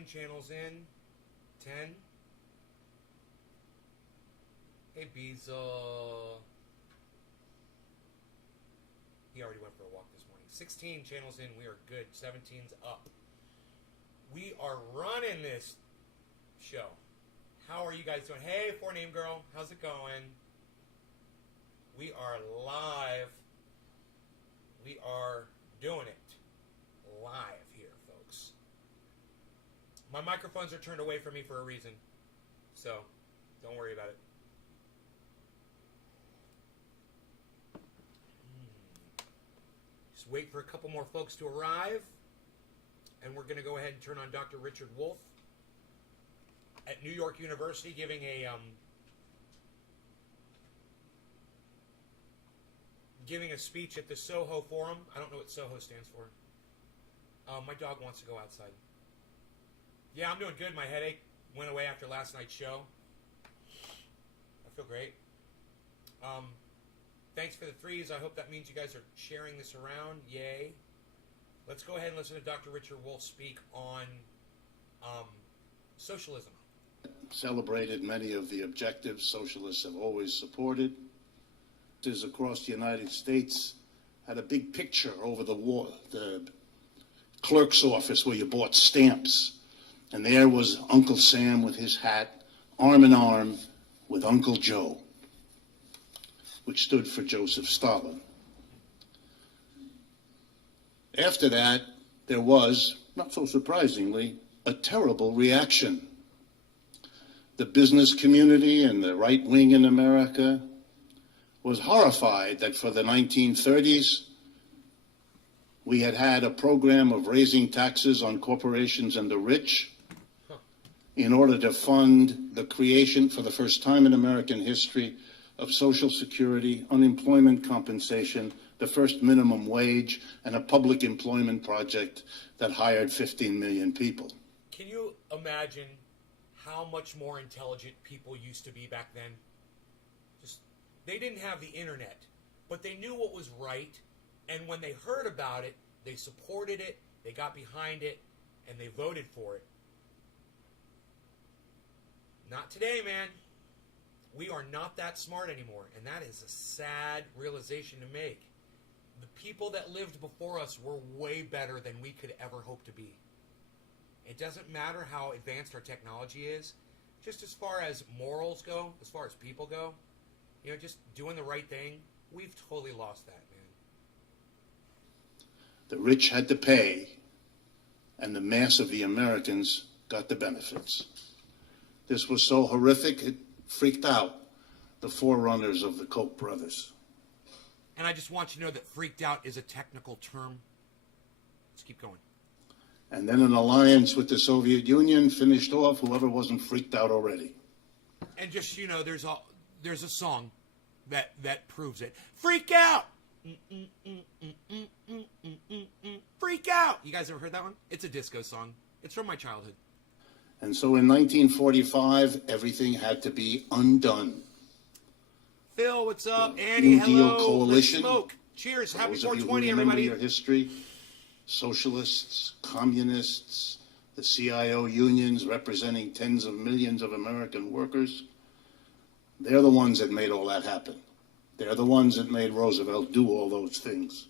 9 channels in. 10. Hey, Beezle. He already went for a walk this morning. 16 channels in. We are good. 17's up. We are running this show. How are you guys doing? Hey, 4Name Girl. How's it going? We are live. We are doing it live here, folks. My microphones are turned away from me for a reason, so don't worry about it. Just wait for a couple more folks to arrive, and we're going to go ahead and turn on Dr. Richard Wolff at New York University, giving a speech at the Soho Forum. I don't know what Soho stands for. My dog wants to go outside. Yeah, I'm doing good. My headache went away after last night's show. I feel great. Thanks for the 3s. I hope that means you guys are sharing this around. Yay. Let's go ahead and listen to Dr. Richard Wolff speak on socialism. Celebrated many of the objectives socialists have always supported. Across the United States had a big picture over the wall, the clerk's office where you bought stamps. And there was Uncle Sam with his hat, arm in arm with Uncle Joe, which stood for Joseph Stalin. After that, there was, not so surprisingly, a terrible reaction. The business community and the right wing in America was horrified that for the 1930s, we had had a program of raising taxes on corporations and the rich in order to fund the creation, for the first time in American history, of Social Security, unemployment compensation, the first minimum wage, and a public employment project that hired 15 million people. Can you imagine how much more intelligent people used to be back then? They didn't have the internet, but they knew what was right, and when they heard about it, they supported it, they got behind it, and they voted for it. Not today, man. We are not that smart anymore, and that is a sad realization to make. The people that lived before us were way better than we could ever hope to be. It doesn't matter how advanced our technology is, just as far as morals go, as far as people go, you know, just doing the right thing, we've totally lost that, man. The rich had to pay, and the mass of the Americans got the benefits. This was so horrific, it freaked out the forerunners of the Koch brothers. And I just want you to know that freaked out is a technical term. Let's keep going. And then an alliance with the Soviet Union finished off whoever wasn't freaked out already. And just, you know, there's a song that proves it. Freak out! Freak out! You guys ever heard that one? It's a disco song. It's from my childhood. And so in 1945, everything had to be undone. Phil, what's up? Annie, New Deal hello. coalition. Smoke. Cheers. Happy Those of you who 420, remember everybody. your history, socialists, communists, the CIO unions representing tens of millions of American workers, they're the ones that made all that happen. They're the ones that made Roosevelt do all those things.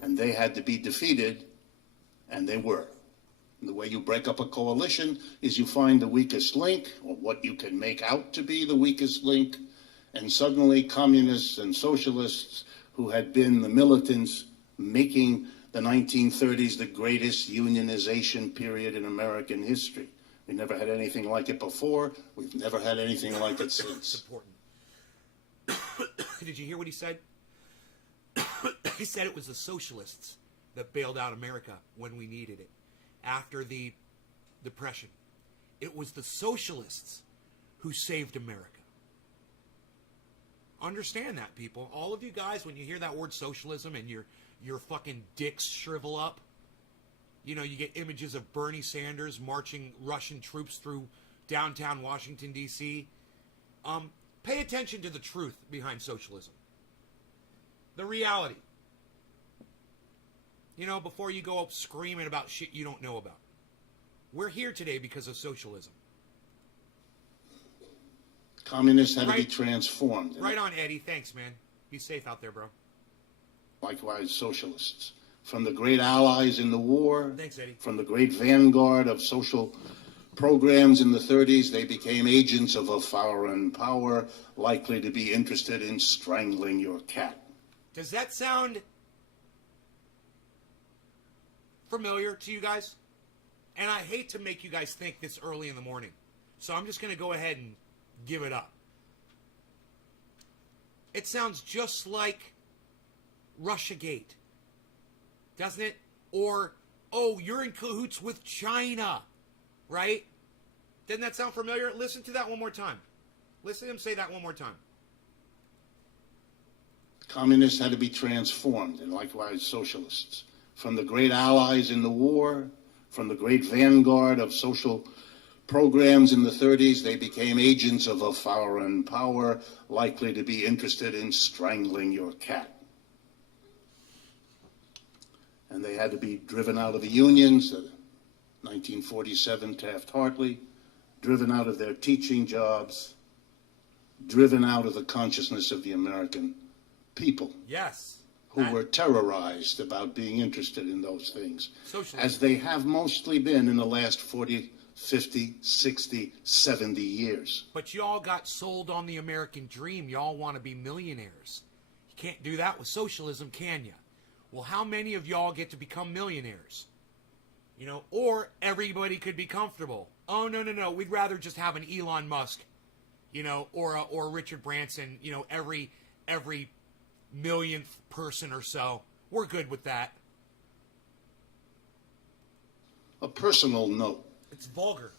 And they had to be defeated, and they were. And the way you break up a coalition is you find the weakest link, or what you can make out to be the weakest link, and suddenly communists and socialists who had been the militants making the 1930s the greatest unionization period in American history. We never had anything like it before. We've never had anything like it since. It's important. Did you hear what he said? He said it was the socialists that bailed out America when we needed it. After the Depression. It was the socialists who saved America. Understand that, people. All of you guys, when you hear that word socialism and your fucking dicks shrivel up, you know, you get images of Bernie Sanders marching Russian troops through downtown Washington, D.C. Pay attention to the truth behind socialism. The reality. You know, before you go up screaming about shit you don't know about. We're here today because of socialism. Communists had to be transformed. Right on, Eddie. Thanks, man. Be safe out there, bro. Likewise, socialists. From the great allies in the war, Thanks, Eddie. from the great vanguard of social programs in the 30s, they became agents of a foreign power likely to be interested in strangling your cat. Does that sound familiar to you guys? And I hate to make you guys think this early in the morning, so I'm just going to go ahead and give it up. It sounds just like Russiagate, doesn't it? Or, oh, you're in cahoots with China, right? Doesn't that sound familiar? Listen to that one more time. Listen to him say that one more time. Communists had to be transformed, and likewise socialists. From the great allies in the war, from the great vanguard of social programs in the 30s, they became agents of a foreign power likely to be interested in strangling your cat. And they had to be driven out of the unions, 1947 Taft-Hartley, driven out of their teaching jobs, driven out of the consciousness of the American people. Yes. Who were terrorized about being interested in those things, Socialism. as they have mostly been in the last 40, 50, 60, 70 years. But y'all got sold on the American dream. Y'all want to be millionaires. You can't do that with socialism, can you? Well, how many of y'all get to become millionaires? You know, or everybody could be comfortable. Oh, no. We'd rather just have an Elon Musk, you know, or Richard Branson, you know, every millionth person or so. We're good with that. A personal note. It's vulgar.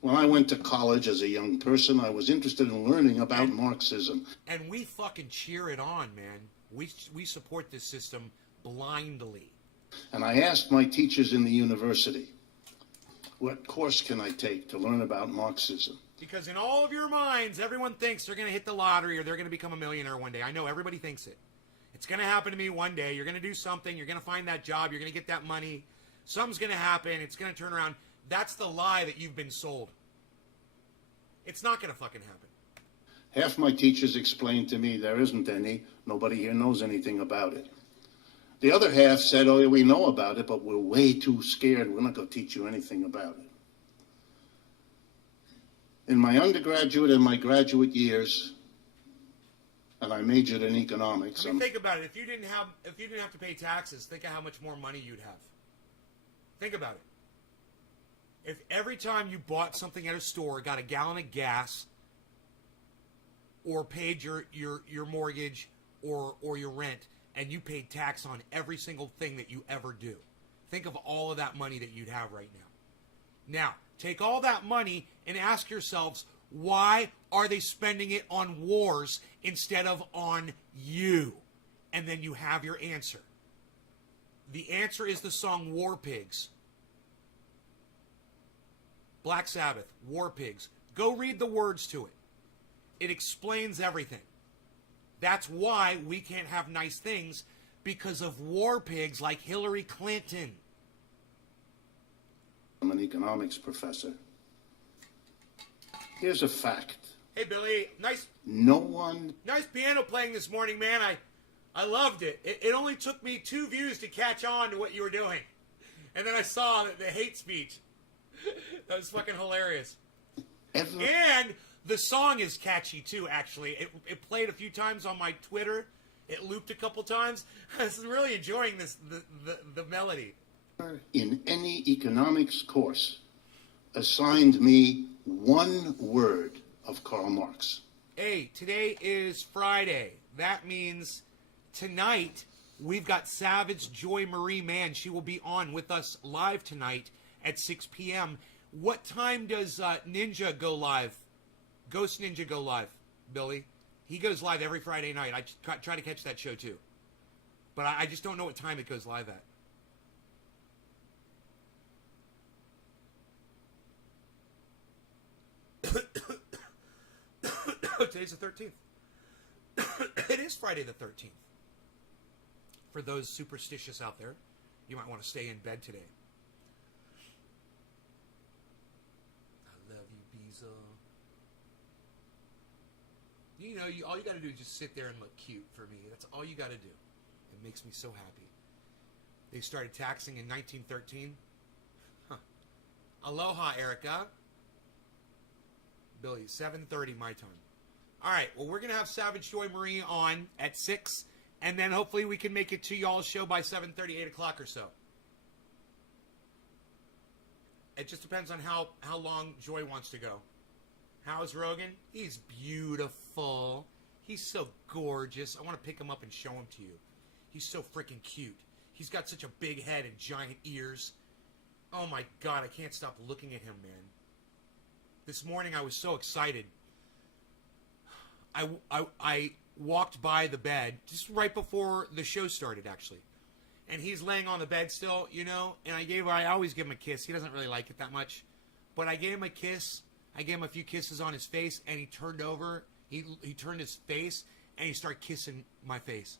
When I went to college as a young person, I was interested in learning about Marxism. And we fucking cheer it on, man. We support this system blindly. And I asked my teachers in the university, what course can I take to learn about Marxism? Because in all of your minds, everyone thinks they're going to hit the lottery or they're going to become a millionaire one day. I know everybody thinks it. It's going to happen to me one day. You're going to do something. You're going to find that job. You're going to get that money. Something's going to happen. It's going to turn around. That's the lie that you've been sold. It's not going to fucking happen. Half my teachers explained to me there isn't any. Nobody here knows anything about it. The other half said, oh, we know about it, but we're way too scared. We're not going to teach you anything about it. In my undergraduate and my graduate years, and I majored in economics. I mean, think about it. If you didn't have to pay taxes, think of how much more money you'd have. Think about it. If every time you bought something at a store, got a gallon of gas, or paid your mortgage or your rent, and you paid tax on every single thing that you ever do, think of all of that money that you'd have right now. Now, take all that money and ask yourselves, why are they spending it on wars instead of on you? And then you have your answer. The answer is the song War Pigs. Black Sabbath, War Pigs. Go read the words to it. It explains everything. That's why we can't have nice things, because of war pigs like Hillary Clinton. I'm an economics professor. Here's a fact. Hey, Billy, nice piano playing this morning, man. I loved it. It only took me 2 views to catch on to what you were doing. And then I saw the hate speech. That was fucking hilarious. And the song is catchy, too, actually. It played a few times on my Twitter. It looped a couple times. I was really enjoying the melody. In any economics course assigned me one word of Karl Marx. Hey, today is Friday. That means tonight we've got Savage Joy Marie Mann. She will be on with us live tonight at 6 p.m. What time does Ninja go live? Ghost Ninja go live, Billy? He goes live every Friday night. I try to catch that show too. But I just don't know what time it goes live at. Today's the 13th. It is Friday the 13th. For those superstitious out there, you might want to stay in bed today. You know, all you got to do is just sit there and look cute for me. That's all you got to do. It makes me so happy. They started taxing in 1913. Huh. Aloha, Erica. Billy, 7:30 my time. All right, well, we're going to have Savage Joy Marie on at 6, and then hopefully we can make it to y'all's show by 7:30, 8 o'clock or so. It just depends on how long Joy wants to go. How's Rogan? He's beautiful. He's so gorgeous. I want to pick him up and show him to you. He's so freaking cute. He's got such a big head and giant ears. Oh my God, I can't stop looking at him, man. This morning I was so excited. I walked by the bed just right before the show started, actually. And he's laying on the bed still, you know, and I always give him a kiss. He doesn't really like it that much. But I gave him a kiss. I gave him a few kisses on his face, and he turned over. He turned his face, and he started kissing my face.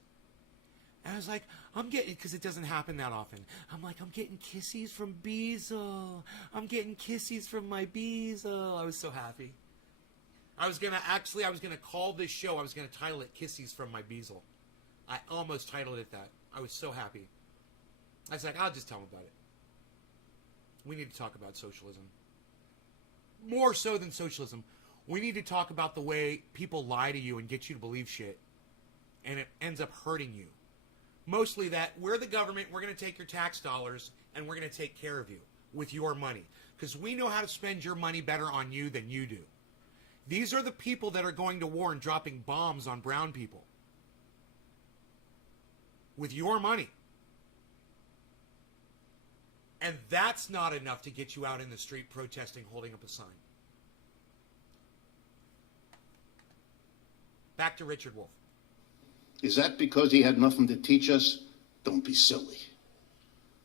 And I was like, I'm getting, because it doesn't happen that often. I'm like, I'm getting kissies from Beezle. I'm getting kissies from my Beezle. I was so happy. I was going to call this show, I was going to title it Kissies from My Beezle. I almost titled it that. I was so happy. I was like, I'll just tell him about it. We need to talk about socialism. More so than socialism. We need to talk about the way people lie to you and get you to believe shit. And it ends up hurting you. Mostly that we're the government, we're going to take your tax dollars, and we're going to take care of you with your money. Because we know how to spend your money better on you than you do. These are the people that are going to war and dropping bombs on brown people. With your money. And that's not enough to get you out in the street protesting, holding up a sign. Back to Richard Wolff. Is that because he had nothing to teach us? Don't be silly.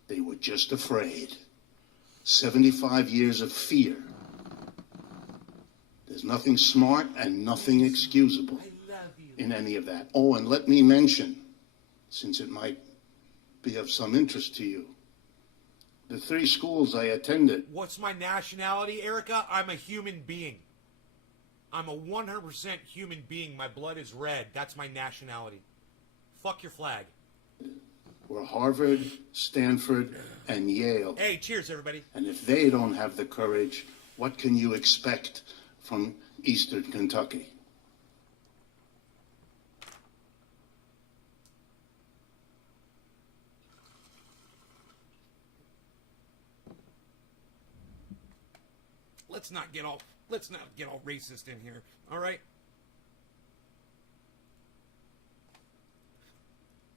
They were just afraid. 75 years of fear. There's nothing smart and nothing excusable in any of that. Oh, and let me mention, since it might be of some interest to you, the 3 schools I attended. What's my nationality, Erica? I'm a human being. I'm a 100% human being. My blood is red. That's my nationality. Fuck your flag. Were Harvard, Stanford, and Yale. Hey, cheers, everybody. And if they don't have the courage, what can you expect from Eastern Kentucky? Let's not get all racist in here, all right?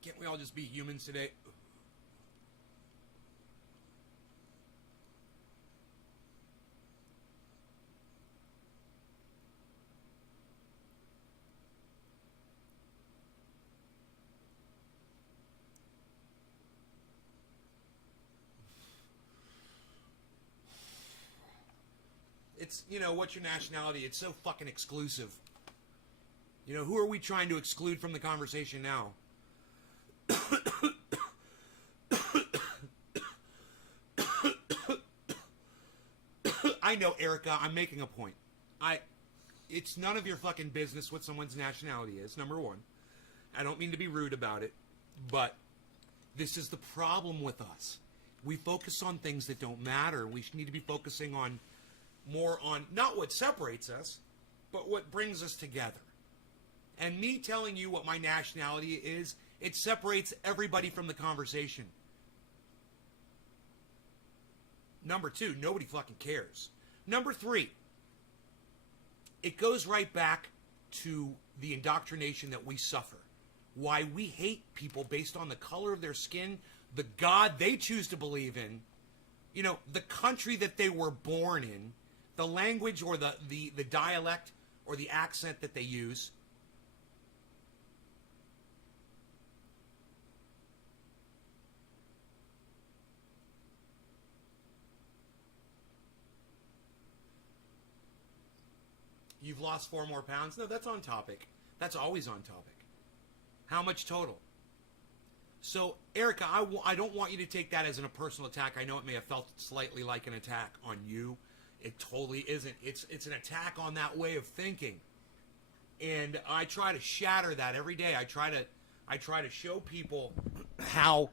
Can't we all just be humans today? It's, you know, what's your nationality? It's so fucking exclusive. You know, who are we trying to exclude from the conversation now? I know, Erica, I'm making a point. It's none of your fucking business what someone's nationality is, number one. I don't mean to be rude about it, but this is the problem with us. We focus on things that don't matter. We need to be focusing on more on not what separates us, but what brings us together. And me telling you what my nationality is, it separates everybody from the conversation. Number 2, nobody fucking cares. Number 3, it goes right back to the indoctrination that we suffer. Why we hate people based on the color of their skin, the God they choose to believe in, you know, the country that they were born in, the language or the dialect or the accent that they use. You've lost 4 more pounds? No, that's on topic. That's always on topic. How much total? So, Erica, I don't want you to take that as a personal attack. I know it may have felt slightly like an attack on you. It totally isn't. It's an attack on that way of thinking. And I try to shatter that every day. I try to show people how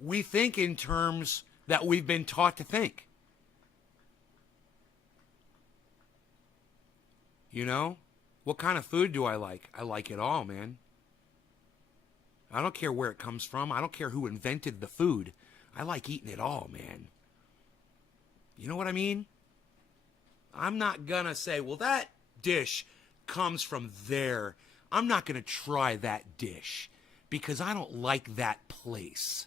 we think in terms that we've been taught to think. You know? What kind of food do I like? I like it all, man. I don't care where it comes from. I don't care who invented the food. I like eating it all, man. You know what I mean? I'm not gonna say, well, that dish comes from there. I'm not gonna try that dish because I don't like that place.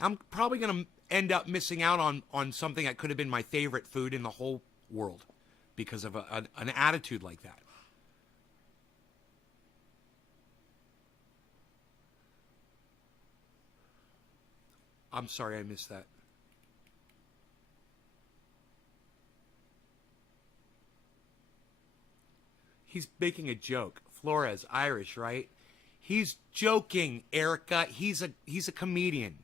I'm probably gonna end up missing out on something that could have been my favorite food in the whole world because of an attitude like that. I'm sorry I missed that. He's making a joke. Flores, Irish, right? He's joking, Erica. He's a comedian.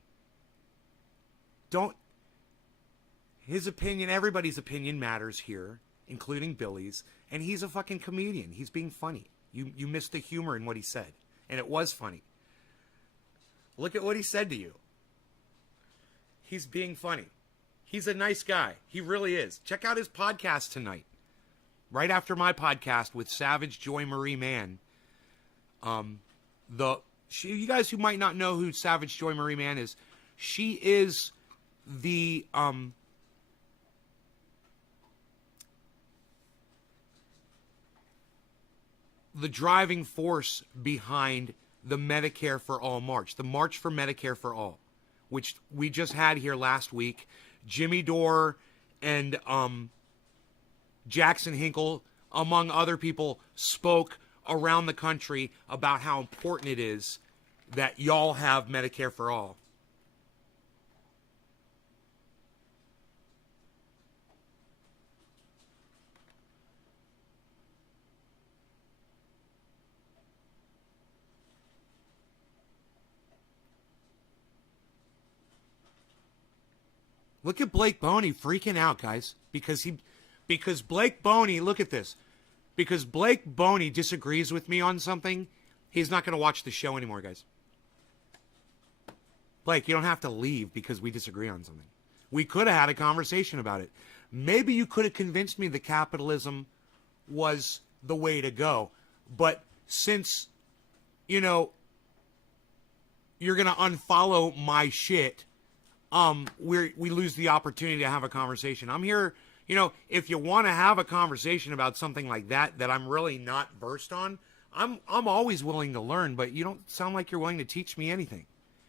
His opinion, everybody's opinion matters here, including Billy's, and he's a fucking comedian. He's being funny. You missed the humor in what he said, and it was funny. Look at what he said to you. He's being funny. He's a nice guy. He really is. Check out his podcast tonight. Right after my podcast with Savage Joy Marie Mann. You guys who might not know who Savage Joy Marie Mann is, she is the driving force behind the Medicare for All March, the March for Medicare for All, which we just had here last week. Jimmy Dore and Jackson Hinkle, among other people, spoke around the country about how important it is that y'all have Medicare for all. Look at Blake Boney freaking out, guys, because Blake Boney, look at this. Because Blake Boney disagrees with me on something, he's not going to watch the show anymore, guys. Blake, you don't have to leave because we disagree on something. We could have had a conversation about it. Maybe you could have convinced me that capitalism was the way to go. But since, you're going to unfollow my shit, we lose the opportunity to have a conversation. I'm here, if you want to have a conversation about something like that I'm really not versed on, I'm always willing to learn, but you don't sound like you're willing to teach me anything.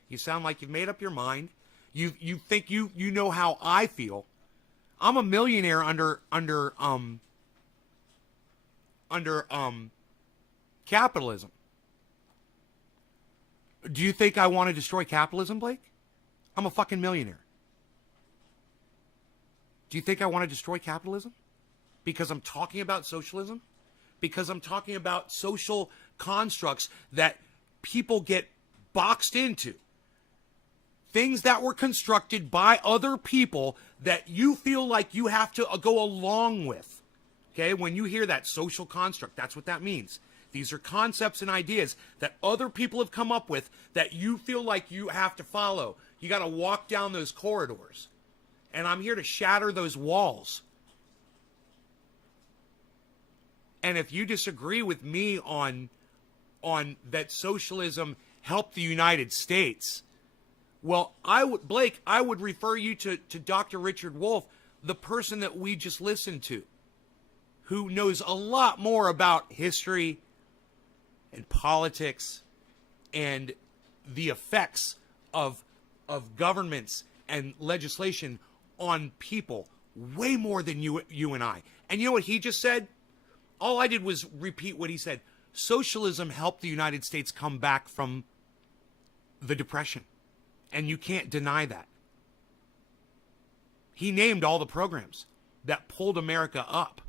You sound like you've made up your mind. You think you know how I feel. I'm a millionaire under capitalism. Do you think I want to destroy capitalism, Blake? I'm a fucking millionaire. Do you think I want to destroy capitalism? Because I'm talking about socialism? Because I'm talking about social constructs that people get boxed into. Things that were constructed by other people that you feel like you have to go along with. Okay? When you hear that social construct, that's what that means. These are concepts and ideas that other people have come up with that you feel like you have to follow. You got to walk down those corridors. And I'm here to shatter those walls. And if you disagree with me on that socialism helped the United States, well, Blake, I would refer you to Dr. Richard Wolff, the person that we just listened to, who knows a lot more about history and politics and the effects of governments and legislation on people way more than you and I. And you know what he just said? All I did was repeat what he said. Socialism helped the United States come back from the Depression. And you can't deny that. He named all the programs that pulled America up.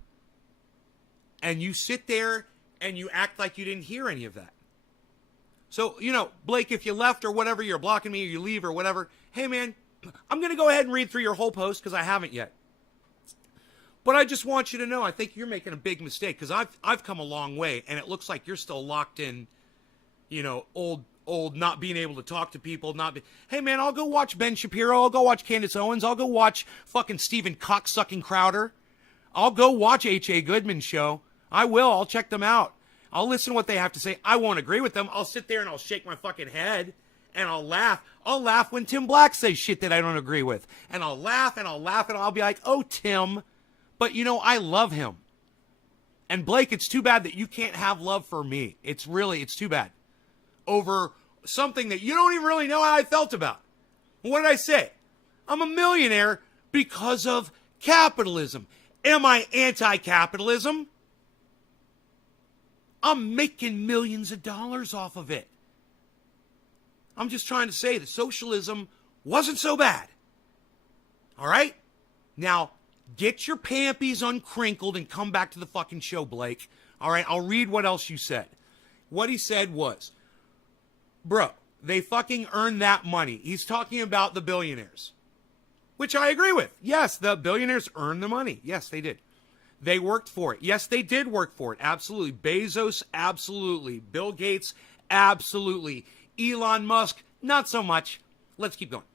And you sit there and you act like you didn't hear any of that. So, Blake, if you left or whatever, you're blocking me or you leave or whatever, hey, man, I'm going to go ahead and read through your whole post because I haven't yet. But I just want you to know, I think you're making a big mistake because I've come a long way, and it looks like you're still locked in, old not being able to talk to people, hey man, I'll go watch Ben Shapiro, I'll go watch Candace Owens, I'll go watch fucking Steven cocksucking Crowder, I'll go watch H.A. Goodman's show. I will, I'll check them out. I'll listen to what they have to say. I won't agree with them. I'll sit there and I'll shake my fucking head and I'll laugh. I'll laugh when Tim Black says shit that I don't agree with. And I'll laugh and I'll laugh and I'll be like, oh, Tim. But, I love him. And Blake, it's too bad that you can't have love for me. It's too bad. Over something that you don't even really know how I felt about. What did I say? I'm a millionaire because of capitalism. Am I anti-capitalism? I'm making millions of dollars off of it. I'm just trying to say that socialism wasn't so bad. All right? Now, get your pampies uncrinkled and come back to the fucking show, Blake. All right? I'll read what else you said. What he said was, bro, they fucking earned that money. He's talking about the billionaires, which I agree with. Yes, the billionaires earned the money. Yes, they did. They worked for it. Yes, they did work for it. Absolutely. Bezos, absolutely. Bill Gates, absolutely. Elon Musk, not so much. Let's keep going.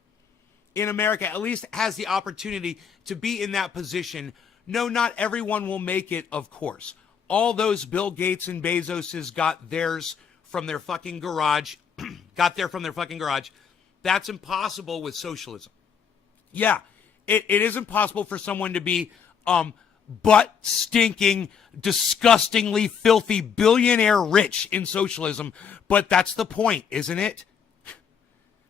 In America, at least has the opportunity to be in that position. No, not everyone will make it, of course. All those Bill Gates and Bezoses got theirs from their fucking garage. That's impossible with socialism. Yeah, it is impossible for someone to be butt stinking, disgustingly filthy billionaire rich in socialism, but that's the point, isn't it?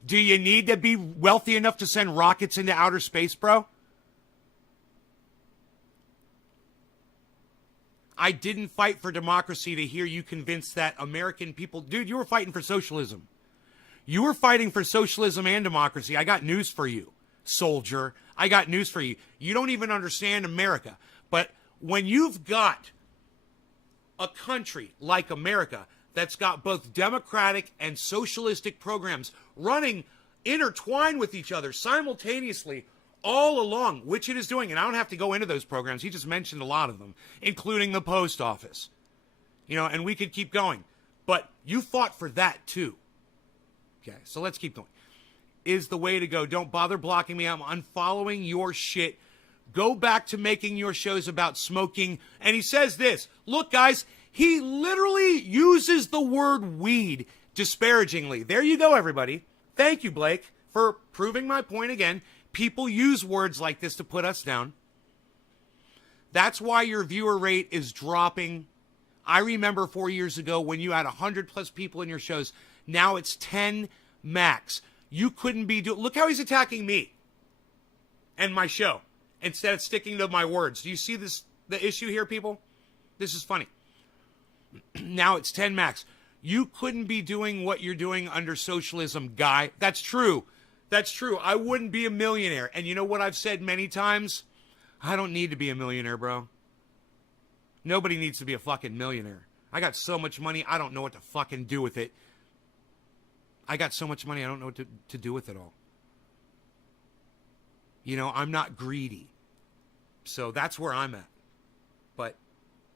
Do you need to be wealthy enough to send rockets into outer space, bro? I didn't fight for democracy to hear you convince that American people... Dude, you were fighting for socialism. You were fighting for socialism and democracy. I got news for you, soldier. I got news for you. You don't even understand America. But when you've got a country like America that's got both democratic and socialistic programs running intertwined with each other simultaneously all along, which it is doing, and I don't have to go into those programs. He just mentioned a lot of them, including the post office. And we could keep going. But you fought for that too. Okay, so let's keep going. Is the way to go. Don't bother blocking me. I'm unfollowing your shit. Go back to making your shows about smoking. And he says this. Look, guys, he literally uses the word weed disparagingly. There you go, everybody. Thank you, Blake, for proving my point again. People use words like this to put us down. That's why your viewer rate is dropping. I remember 4 years ago when you had 100 plus people in your shows. Now it's 10 max. You couldn't be doing... Look how he's attacking me and my show instead of sticking to my words. Do you see this? The issue here, people? This is funny. Now it's 10 max. You couldn't be doing what you're doing under socialism, guy. That's true. That's true. I wouldn't be a millionaire. And you know what I've said many times? I don't need to be a millionaire, bro. Nobody needs to be a fucking millionaire. I got so much money, I don't know what to fucking do with it. I got so much money, I don't know what to do with it all. I'm not greedy. So that's where I'm at. But,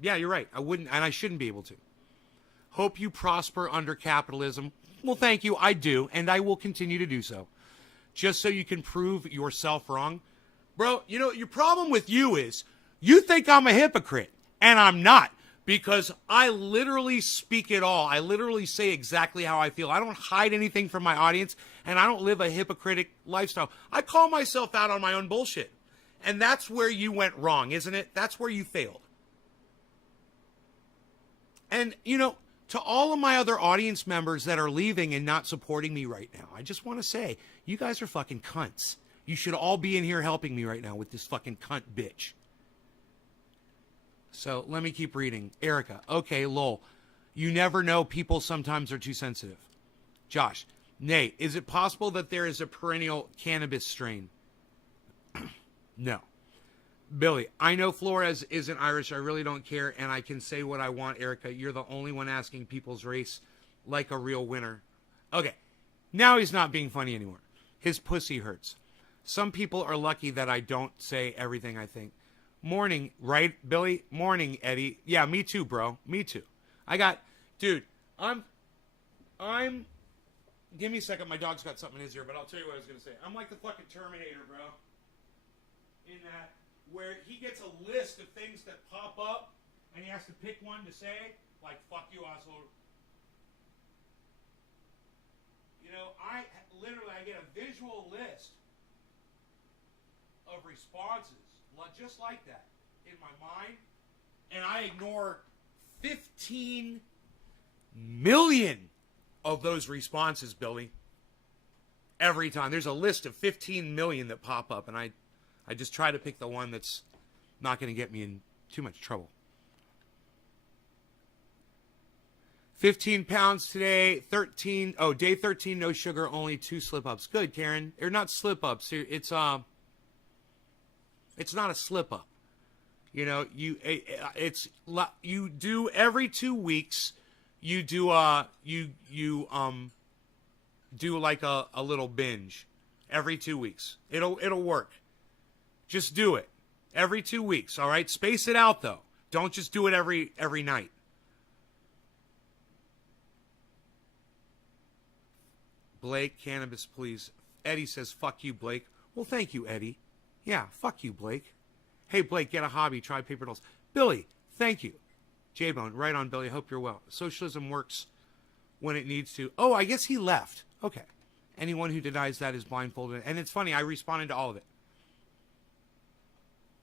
yeah, you're right. I wouldn't, and I shouldn't be able to. Hope you prosper under capitalism. Well, thank you. I do, and I will continue to do so. Just so you can prove yourself wrong. Bro, your problem with you is you think I'm a hypocrite, and I'm not. Because I literally speak it all. I literally say exactly how I feel. I don't hide anything from my audience, and I don't live a hypocritic lifestyle. I call myself out on my own bullshit. And that's where you went wrong, isn't it? That's where you failed. And, to all of my other audience members that are leaving and not supporting me right now, I just want to say, you guys are fucking cunts. You should all be in here helping me right now with this fucking cunt bitch. So let me keep reading. Erica, okay, lol. You never know. People sometimes are too sensitive. Josh, Nate, is it possible that there is a perennial cannabis strain? No. Billy, I know Flores isn't Irish. I really don't care, and I can say what I want, Erica. You're the only one asking people's race like a real winner. Okay, now he's not being funny anymore. His pussy hurts. Some people are lucky that I don't say everything I think. Morning, right, Billy? Morning, Eddie. Yeah, me too, bro. Me too. Dude, I'm, give me a second. My dog's got something in his ear, but I'll tell you what I was going to say. I'm like the fucking Terminator, bro. In that, where he gets a list of things that pop up, and he has to pick one to say, like, fuck you, asshole. You know, I get a visual list of responses, just like that, in my mind, and I ignore 15 million of those responses, Billy. Every time. There's a list of 15 million that pop up, and I just try to pick the one that's not going to get me in too much trouble. 15 pounds today, 13. Oh, day 13, no sugar, only 2 slip-ups. Good, Karen. Or not slip-ups. It's not a slip-up. You know, you do every 2 weeks, you do do like a little binge every 2 weeks. It'll work. Just do it every 2 weeks, all right? Space it out, though. Don't just do it every night. Blake, cannabis, please. Eddie says, fuck you, Blake. Well, thank you, Eddie. Yeah, fuck you, Blake. Hey, Blake, get a hobby. Try paper dolls. Billy, thank you. J-Bone, right on, Billy. Hope you're well. Socialism works when it needs to. Oh, I guess he left. Okay. Anyone who denies that is blindfolded. And it's funny, I responded to all of it.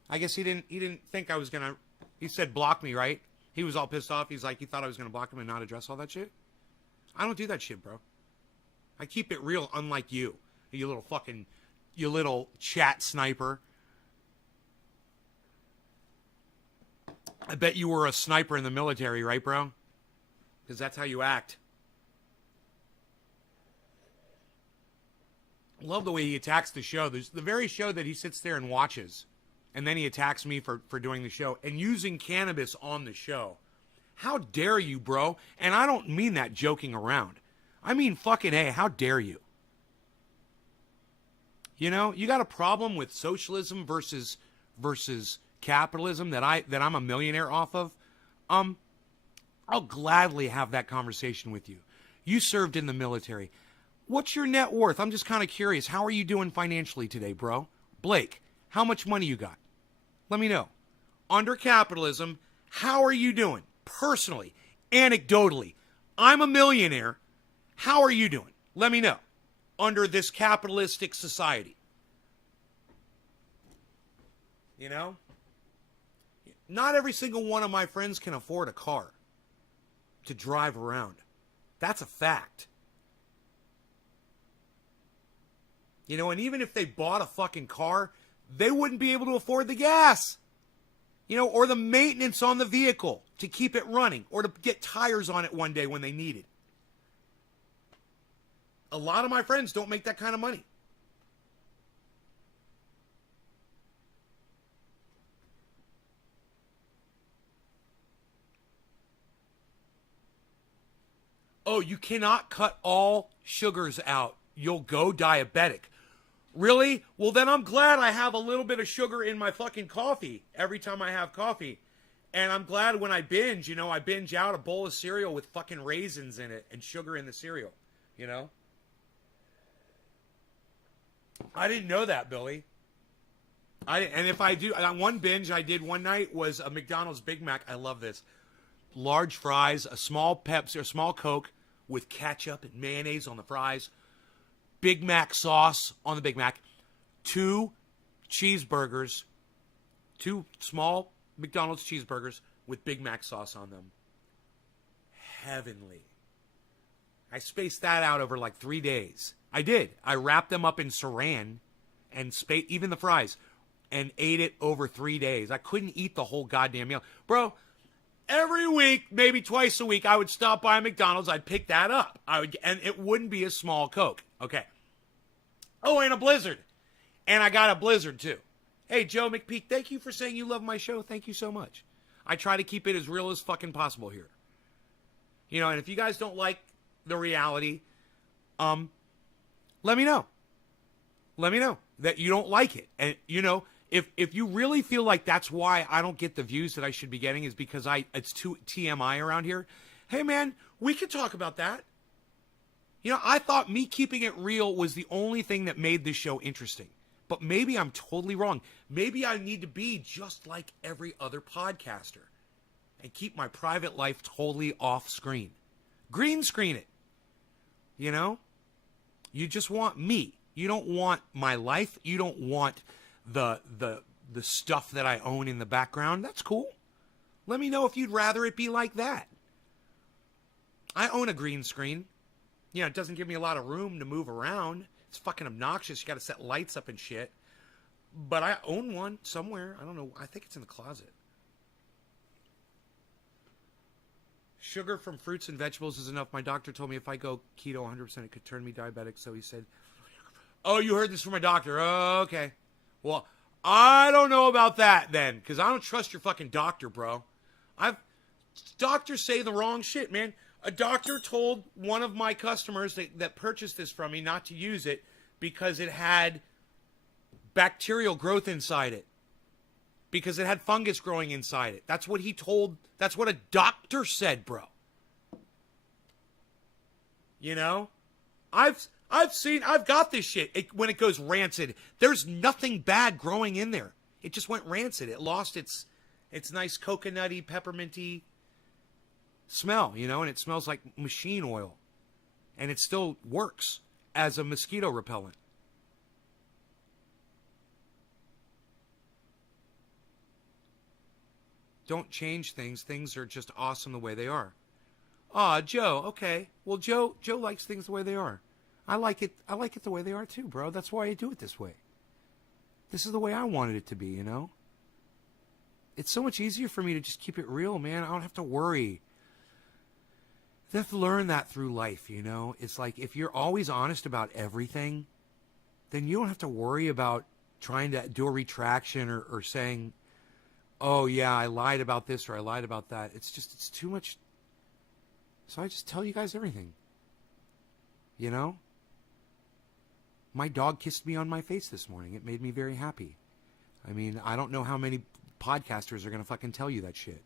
I guess he didn't think I was going to... He said block me, right? He was all pissed off. He's like, he thought I was going to block him and not address all that shit? I don't do that shit, bro. I keep it real, unlike you. You little chat sniper. I bet you were a sniper in the military, right, bro? Because that's how you act. Love the way he attacks the show. There's the very show that he sits there and watches. And then he attacks me for doing the show. And using cannabis on the show. How dare you, bro? And I don't mean that joking around. I mean fucking, hey, how dare you? You know, you got a problem with socialism versus capitalism that I'm a millionaire off of? I'll gladly have that conversation with you. You served in the military. What's your net worth? I'm just kind of curious. How are you doing financially today, bro? Blake, how much money you got? Let me know. Under capitalism, how are you doing? Personally, anecdotally, I'm a millionaire. How are you doing? Let me know. Under this capitalistic society. You know? Not every single one of my friends can afford a car to drive around. That's a fact. You know, and even if they bought a fucking car, they wouldn't be able to afford the gas. You know, or the maintenance on the vehicle to keep it running, or to get tires on it one day when they need it. A lot of my friends don't make that kind of money. Oh, you cannot cut all sugars out. You'll go diabetic. Really? Well, then I'm glad I have a little bit of sugar in my fucking coffee every time I have coffee. And I'm glad when I binge, you know, I binge out a bowl of cereal with fucking raisins in it and sugar in the cereal, you know? I didn't know that, Billy. And if I do, one binge I did one night was a McDonald's Big Mac. I love this. Large fries, a small Pepsi, a small Coke with ketchup and mayonnaise on the fries. Big Mac sauce on the Big Mac. 2 cheeseburgers. 2 small McDonald's cheeseburgers with Big Mac sauce on them. Heavenly. I spaced that out over like 3 days. I did. I wrapped them up in saran and even the fries, and ate it over 3 days. I couldn't eat the whole goddamn meal. Bro, every week, maybe twice a week, I would stop by McDonald's. I'd pick that up. And it wouldn't be a small Coke. Okay. Oh, and a Blizzard. And I got a Blizzard, too. Hey, Joe McPeak, thank you for saying you love my show. Thank you so much. I try to keep it as real as fucking possible here. You know, and if you guys don't like the reality, let me know. Let me know that you don't like it. And, you know, If you really feel like that's why I don't get the views that I should be getting is because it's too TMI around here, hey man, we can talk about that. You know, I thought me keeping it real was the only thing that made this show interesting. But maybe I'm totally wrong. Maybe I need to be just like every other podcaster and keep my private life totally off screen. Green screen it. You know? You just want me. You don't want my life. You don't want the stuff that I own in the background. That's cool. Let me know if you'd rather it be like that. I own a green screen. You know, it doesn't give me a lot of room to move around. It's fucking obnoxious. You got to set lights up and shit. But I own one somewhere. I don't know. I think it's in the closet. Sugar from fruits and vegetables is enough. My doctor told me if I go keto 100%, it could turn me diabetic. So he said, oh, you heard this from my doctor. Oh, okay. Well, I don't know about that then, because I don't trust your fucking doctor, bro. Doctors say the wrong shit, man. A doctor told one of my customers that purchased this from me not to use it because it had bacterial growth inside it. Because it had fungus growing inside it. That's what he told. That's what a doctor said, bro. You know? I've got this shit. When it goes rancid, there's nothing bad growing in there. It just went rancid. It lost its nice coconutty, pepperminty smell, you know, and it smells like machine oil. And it still works as a mosquito repellent. Don't change things. Things are just awesome the way they are. Ah, Joe, okay. Well, Joe likes things the way they are. I like it the way they are too, bro. That's why I do it this way. This is the way I wanted it to be, you know? It's so much easier for me to just keep it real, man. I don't have to worry. You have to learn that through life, you know? It's like if you're always honest about everything, then you don't have to worry about trying to do a retraction or saying, oh, yeah, I lied about this or I lied about that. It's too much. So I just tell you guys everything. You know? My dog kissed me on my face this morning. It made me very happy. I mean, I don't know how many podcasters are going to fucking tell you that shit.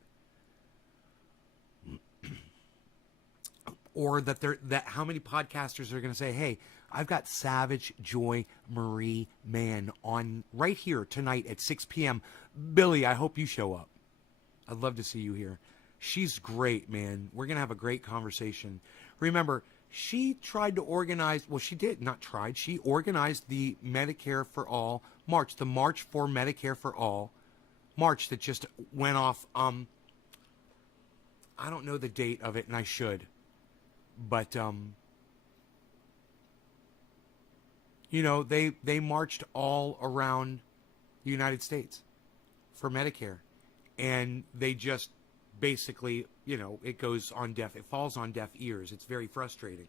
Or that how many podcasters are going to say, hey, I've got Savage Joy Marie Mann on right here tonight at 6 p.m. Billy, I hope you show up. I'd love to see you here. She's great, man. We're going to have a great conversation. Remember, she tried to organize, well, she did, not tried. She organized the Medicare for All March, the March for Medicare for All March that just went off. I don't know the date of it, and I should. But, you know, they marched all around the United States for Medicare. And they just basically, you know, it falls on deaf ears. It's very frustrating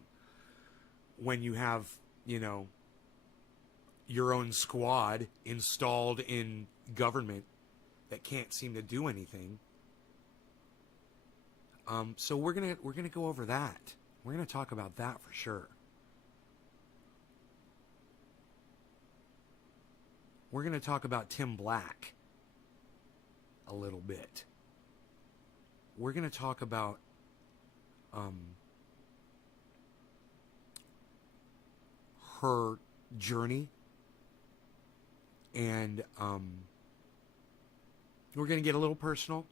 when you have, you know, your own squad installed in government that can't seem to do anything. So we're gonna go over that. We're going to talk about that for sure. We're going to talk about Tim Black a little bit. We're going to talk about her journey. And we're going to get a little personal.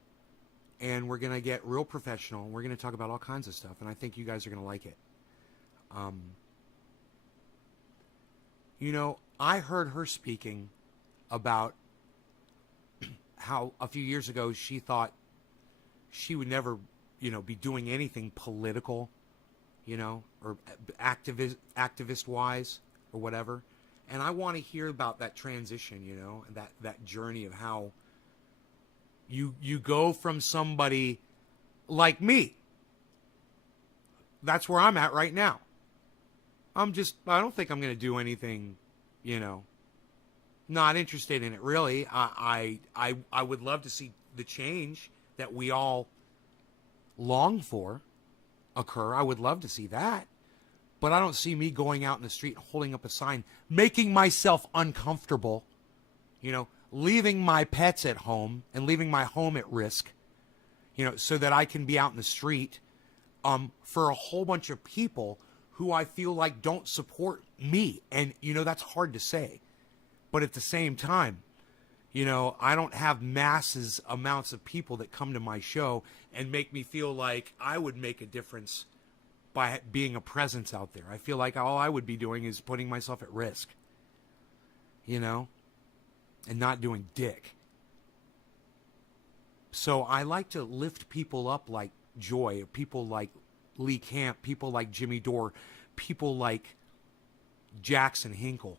And we're going to get real professional. We're going to talk about all kinds of stuff. And I think you guys are going to like it. You know, I heard her speaking about how a few years ago she thought she would never, you know, be doing anything political, you know, or activist-wise or whatever. And I want to hear about that transition, you know, that journey of how you go from somebody like me. That's where I'm at right now. I don't think I'm going to do anything, you know, not interested in it really. I would love to see the change that we all long for occur. I would love to see that. But I don't see me going out in the street holding up a sign, making myself uncomfortable, you know, leaving my pets at home and leaving my home at risk, so that I can be out in the street, for a whole bunch of people who I feel like don't support me. And, that's hard to say. But at the same time, I don't have amounts of people that come to my show and make me feel like I would make a difference by being a presence out there. I feel like all I would be doing is putting myself at risk, and not doing dick. So I like to lift people up like Joy, people like Lee Camp, people like Jimmy Dore, people like Jackson Hinkle.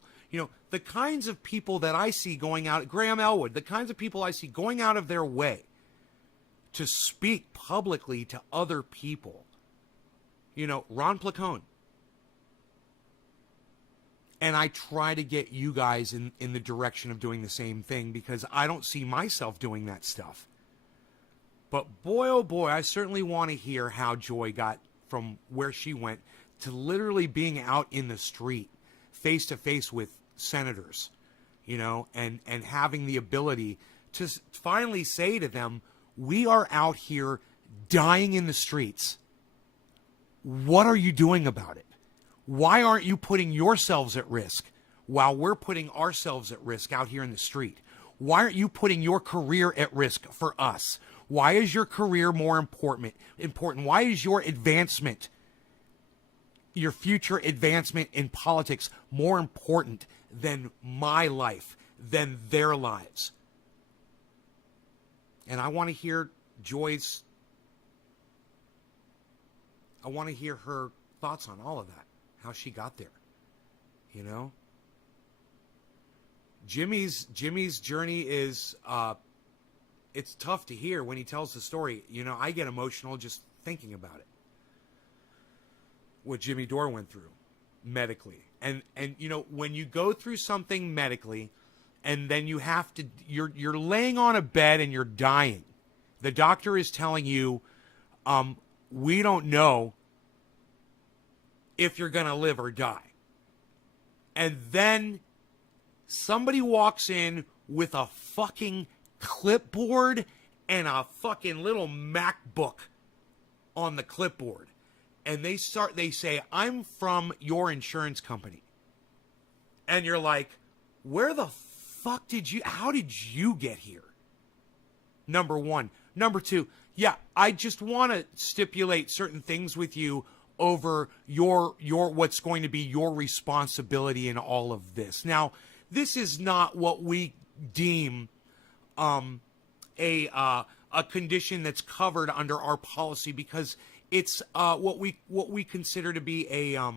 The kinds of people that I see going out, Graham Elwood, the kinds of people I see going out of their way to speak publicly to other people. Ron PLACONE. And I try to get you guys in the direction of doing the same thing, because I don't see myself doing that stuff. But boy, oh boy, I certainly want to hear how Joy got from where she went to literally being out in the street, face to face with senators, and having the ability to finally say to them, we are out here dying in the streets. What are you doing about it? Why aren't you putting yourselves at risk while we're putting ourselves at risk out here in the street? Why aren't you putting your career at risk for us? Why is your career more important? Why is your advancement, your future advancement in politics, more important than my life, than their lives? And I want to hear Joy's, I want to hear her thoughts on all of that, how she got there, Jimmy's journey is, it's tough to hear when he tells the story. I get emotional just thinking about it. What Jimmy Dore went through medically. And when you go through something medically and then you have to, you're laying on a bed and you're dying. The doctor is telling you, we don't know if you're going to live or die. And then somebody walks in with a fucking clipboard and a fucking little MacBook on the clipboard. And they say, I'm from your insurance company. And you're like, where the fuck how did you get here? Number one. Number two, yeah, I just want to stipulate certain things with you over your what's going to be your responsibility in all of this. Now, this is not what we deem a condition that's covered under our policy, because it's what we consider to be a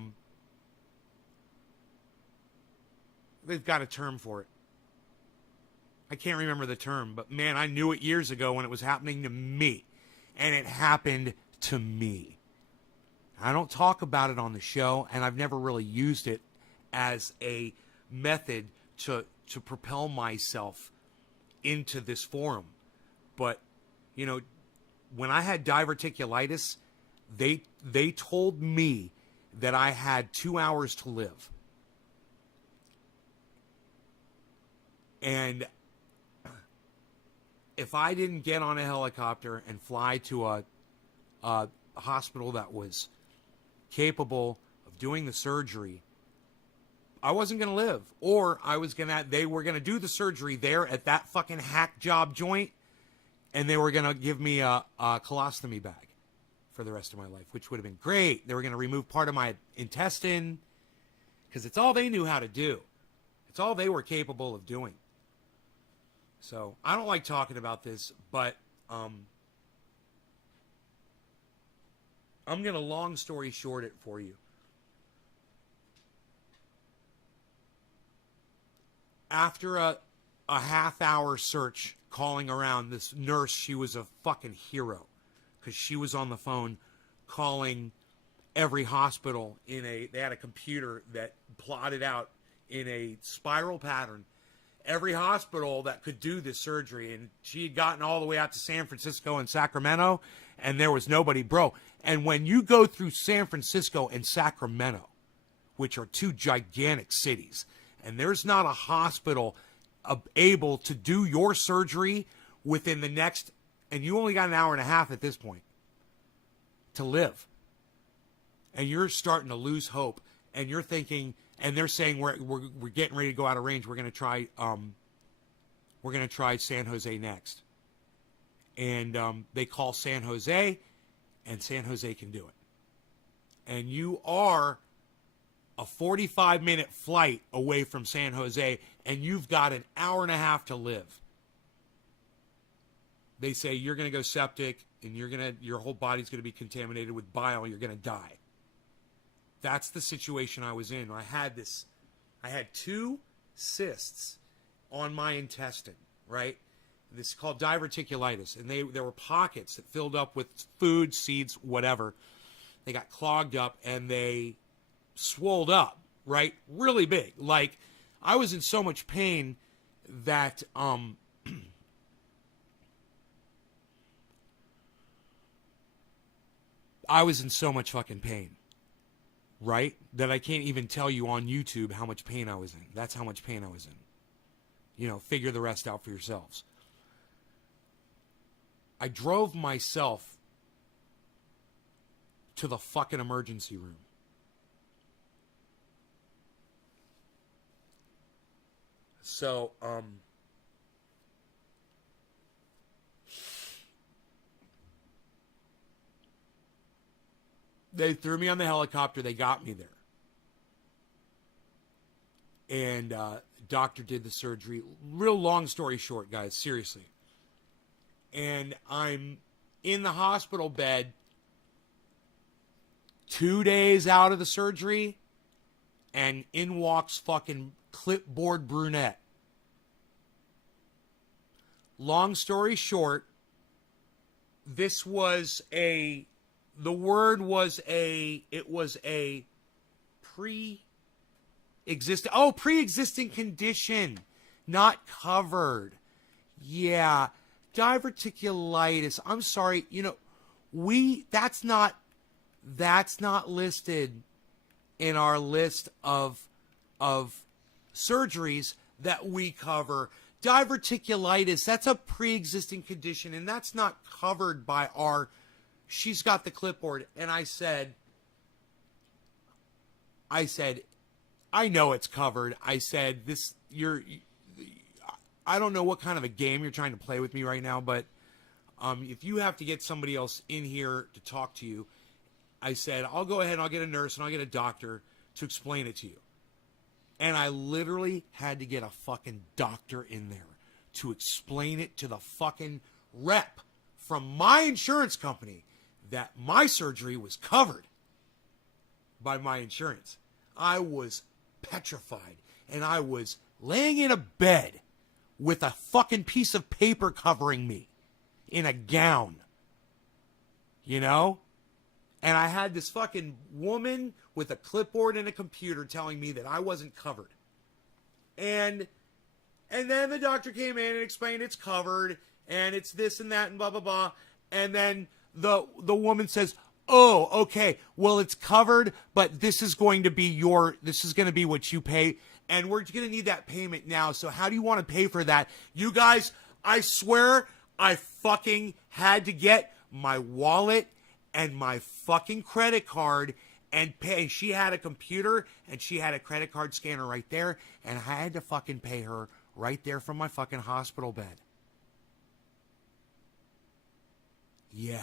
they've got a term for it. I can't remember the term, but man, I knew it years ago when it was happening to me, and it happened to me. I don't talk about it on the show, and I've never really used it as a method to propel myself into this forum. But, when I had diverticulitis, they told me that I had 2 hours to live. And if I didn't get on a helicopter and fly to a hospital that was capable of doing the surgery, I wasn't going to live. Or they were going to do the surgery there at that fucking hack job joint, and they were going to give me a colostomy bag for the rest of my life, which would have been great. They were going to remove part of my intestine, because it's all they knew how to do. It's all they were capable of doing. So I don't like talking about this, but I'm going to long story short it for you. After a half-hour search calling around, this nurse, she was a fucking hero, because she was on the phone calling every hospital they had a computer that plotted out in a spiral pattern every hospital that could do this surgery. And she had gotten all the way out to San Francisco and Sacramento, and there was nobody, bro. And when you go through San Francisco and Sacramento, which are two gigantic cities, and there's not a hospital able to do your surgery within the next, and you only got an hour and a half at this point to live. And you're starting to lose hope, and you're thinking, and they're saying we're getting ready to go out of range. We're going to try San Jose next. And they call San Jose, and San Jose can do it. And you are a 45-minute flight away from San Jose, and you've got an hour and a half to live. They say you're going to go septic, and your whole body's going to be contaminated with bile. You're going to die. That's the situation I was in. I had 2 cysts on my intestine, right? This is called diverticulitis, and there were pockets that filled up with food, seeds, whatever. They got clogged up, and they swolled up, right? Really big. Like, I was in so much pain that I was in so much fucking pain, right? That I can't even tell you on YouTube how much pain I was in. That's how much pain I was in. You know, figure the rest out for yourselves. I drove myself to the fucking emergency room. So, they threw me on the helicopter. They got me there. And doctor did the surgery. Real long story short, guys, seriously. And I'm in the hospital bed 2 days out of the surgery, and in walks fucking clipboard brunette. Long story short, it was a pre-existing condition, not covered. Yeah, diverticulitis. I'm sorry, that's not listed in our list of surgeries that we cover. Diverticulitis, that's a pre-existing condition, and that's not covered by our. She's got the clipboard, and I said, I know it's covered. I said, I don't know what kind of a game you're trying to play with me right now, but if you have to get somebody else in here to talk to you, I said, I'll go ahead and I'll get a nurse and I'll get a doctor to explain it to you. And I literally had to get a fucking doctor in there to explain it to the fucking rep from my insurance company that my surgery was covered by my insurance. I was petrified, and I was laying in a bed with a fucking piece of paper covering me in a gown, And I had this fucking woman with a clipboard and a computer telling me that I wasn't covered. And then the doctor came in and explained it's covered, and it's this and that and blah, blah, blah. And then the woman says, oh, okay, well, it's covered, but this is going to be what you pay, and we're going to need that payment now. So how do you want to pay for that? You guys, I swear I fucking had to get my wallet and my fucking credit card and pay. She had a computer and she had a credit card scanner right there, and I had to fucking pay her right there from my fucking hospital bed. Yeah.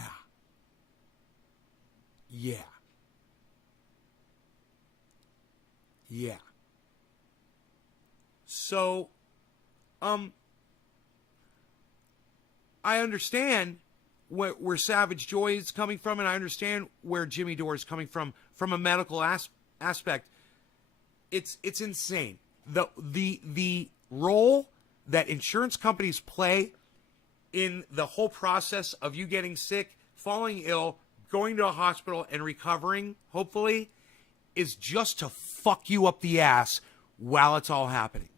So, I understand where Savage Joy is coming from, and I understand where Jimmy Dore is coming from a medical aspect. It's insane. The role that insurance companies play in the whole process of you getting sick, falling ill, going to a hospital, and recovering, hopefully, is just to fuck you up the ass while it's all happening.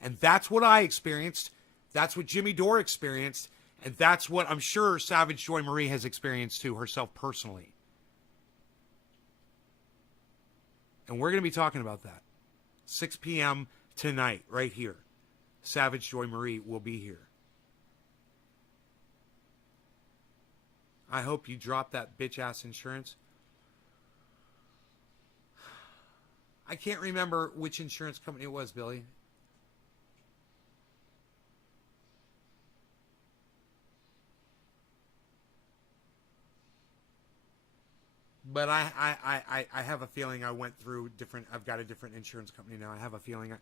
And that's what I experienced. That's what Jimmy Dore experienced. And that's what I'm sure Savage Joy Marie has experienced too, herself personally. And we're going to be talking about that. 6 p.m. tonight, right here. Savage Joy Marie will be here. I hope you drop that bitch-ass insurance. I can't remember which insurance company it was, Billy. But I have a feeling I went through different... I've got a different insurance company now. I have a feeling...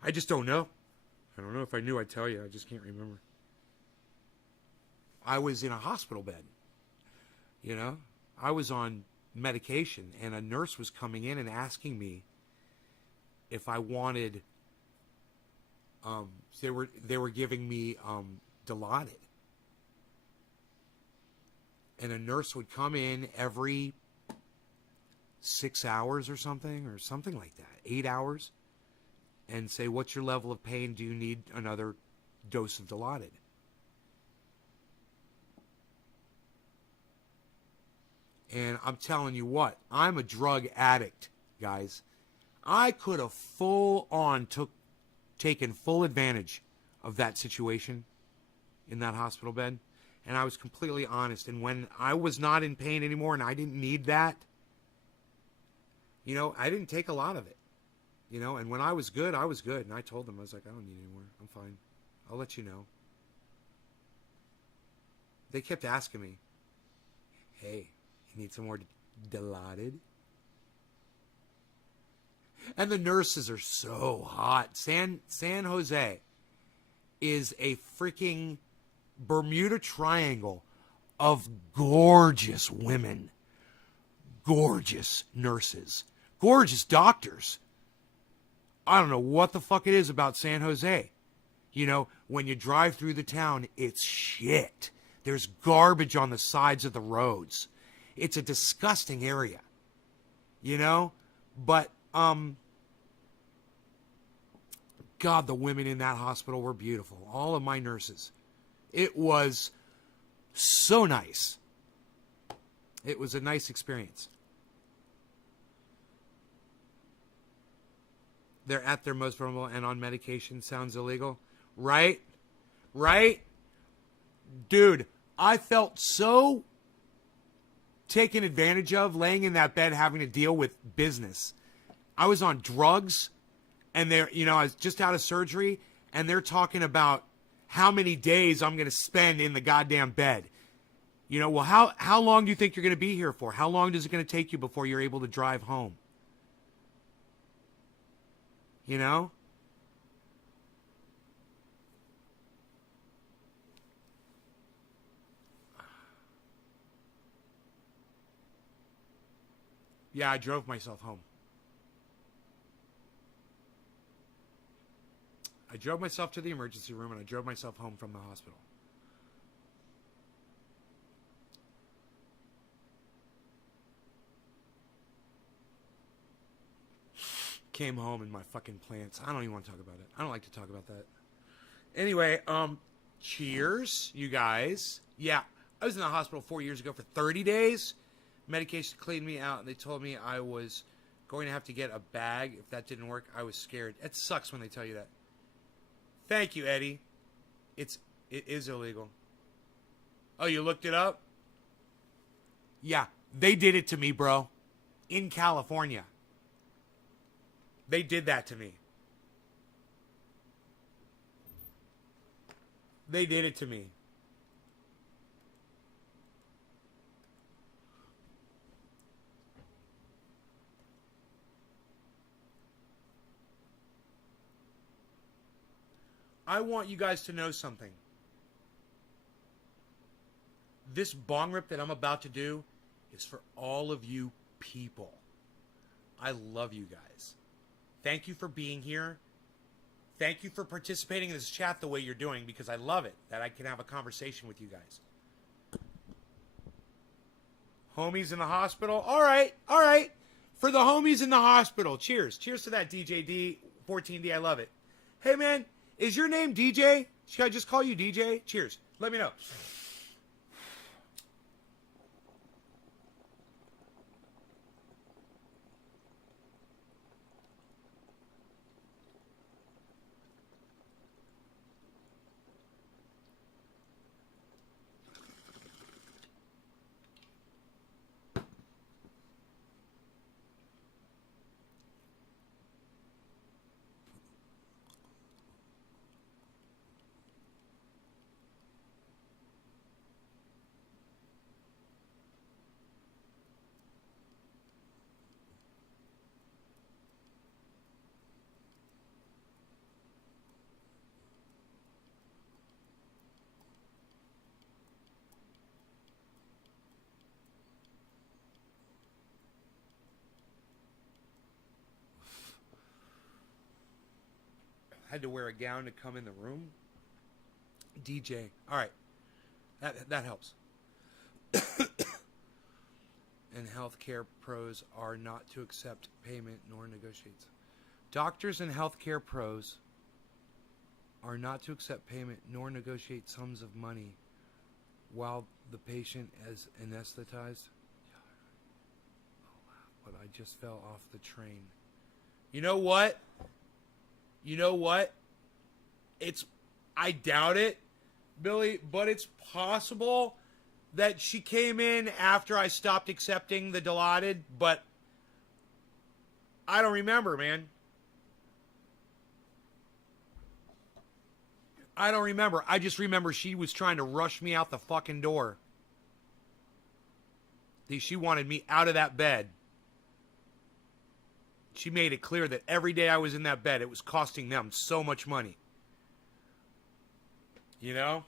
I just don't know. I don't know. If I knew, I'd tell you. I just can't remember. I was in a hospital bed. You know? I was on medication, and a nurse was coming in and asking me if I wanted... they were giving me Dilaudid. And a nurse would come in every 6 hours or something like that, 8 hours, and say, what's your level of pain? Do you need another dose of Dilaudid? And I'm telling you what, I'm a drug addict, guys. I could have taken full advantage of that situation in that hospital bed. And I was completely honest. And when I was not in pain anymore and I didn't need that, you know, I didn't take a lot of it. You know, and when I was good, I was good. And I told them, I was like, I don't need any more. I'm fine. I'll let you know. They kept asking me, hey, you need some more Dilaudid? And the nurses are so hot. San Jose is a freaking Bermuda Triangle of gorgeous women, gorgeous nurses, gorgeous doctors. I don't know what the fuck it is about San Jose. You know, when you drive through the town, it's shit. There's garbage on the sides of the roads. It's a disgusting area, you know? But, God, the women in that hospital were beautiful. All of my nurses. It was so nice. It was a nice experience. They're at their most vulnerable and on medication. Sounds illegal. Right? Right? Dude, I felt so taken advantage of laying in that bed having to deal with business. I was on drugs, and I was just out of surgery, and they're talking about how many days I'm going to spend in the goddamn bed. You know, well, how long do you think you're going to be here for? How long is it going to take you before you're able to drive home? You know? Yeah, I drove myself home. I drove myself to the emergency room, and I drove myself home from the hospital. Came home in my fucking plants. I don't even want to talk about it. I don't like to talk about that. Anyway, cheers, you guys. Yeah, I was in the hospital 4 years ago for 30 days. Medication cleaned me out, and they told me I was going to have to get a bag. If that didn't work, I was scared. It sucks when they tell you that. Thank you, Eddie. It is illegal. Oh, you looked it up? Yeah, they did it to me, bro. In California. They did that to me. They did it to me. I want you guys to know something. This bong rip that I'm about to do is for all of you people. I love you guys. Thank you for being here. Thank you for participating in this chat the way you're doing, because I love it that I can have a conversation with you guys. Homies in the hospital. All right. All right. For the homies in the hospital. Cheers. Cheers to that, DJD 14D. I love it. Hey, man. Is your name DJ? Should I just call you DJ? Cheers. Let me know. had to wear a gown to come in the room. DJ. All right. That helps. And healthcare pros are not to accept payment nor negotiate. Doctors and healthcare pros are not to accept payment nor negotiate sums of money while the patient is anesthetized. But I just fell off the train. You know what? I doubt it, Billy, but it's possible that she came in after I stopped accepting the Dilaudid, but I don't remember, man. I don't remember. I just remember she was trying to rush me out the fucking door. She wanted me out of that bed. She made it clear that every day I was in that bed, it was costing them so much money. You know?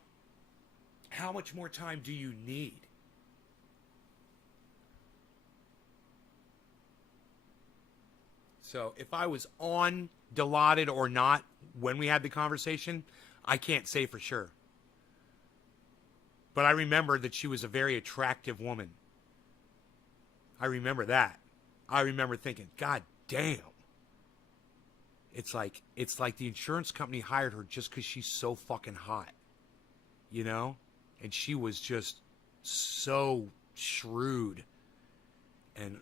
How much more time do you need? So if I was on Dilaudid or not when we had the conversation, I can't say for sure. But I remember that she was a very attractive woman. I remember that. I remember thinking, God damn. It's like the insurance company hired her just because she's so fucking hot. You know? And she was just so shrewd. And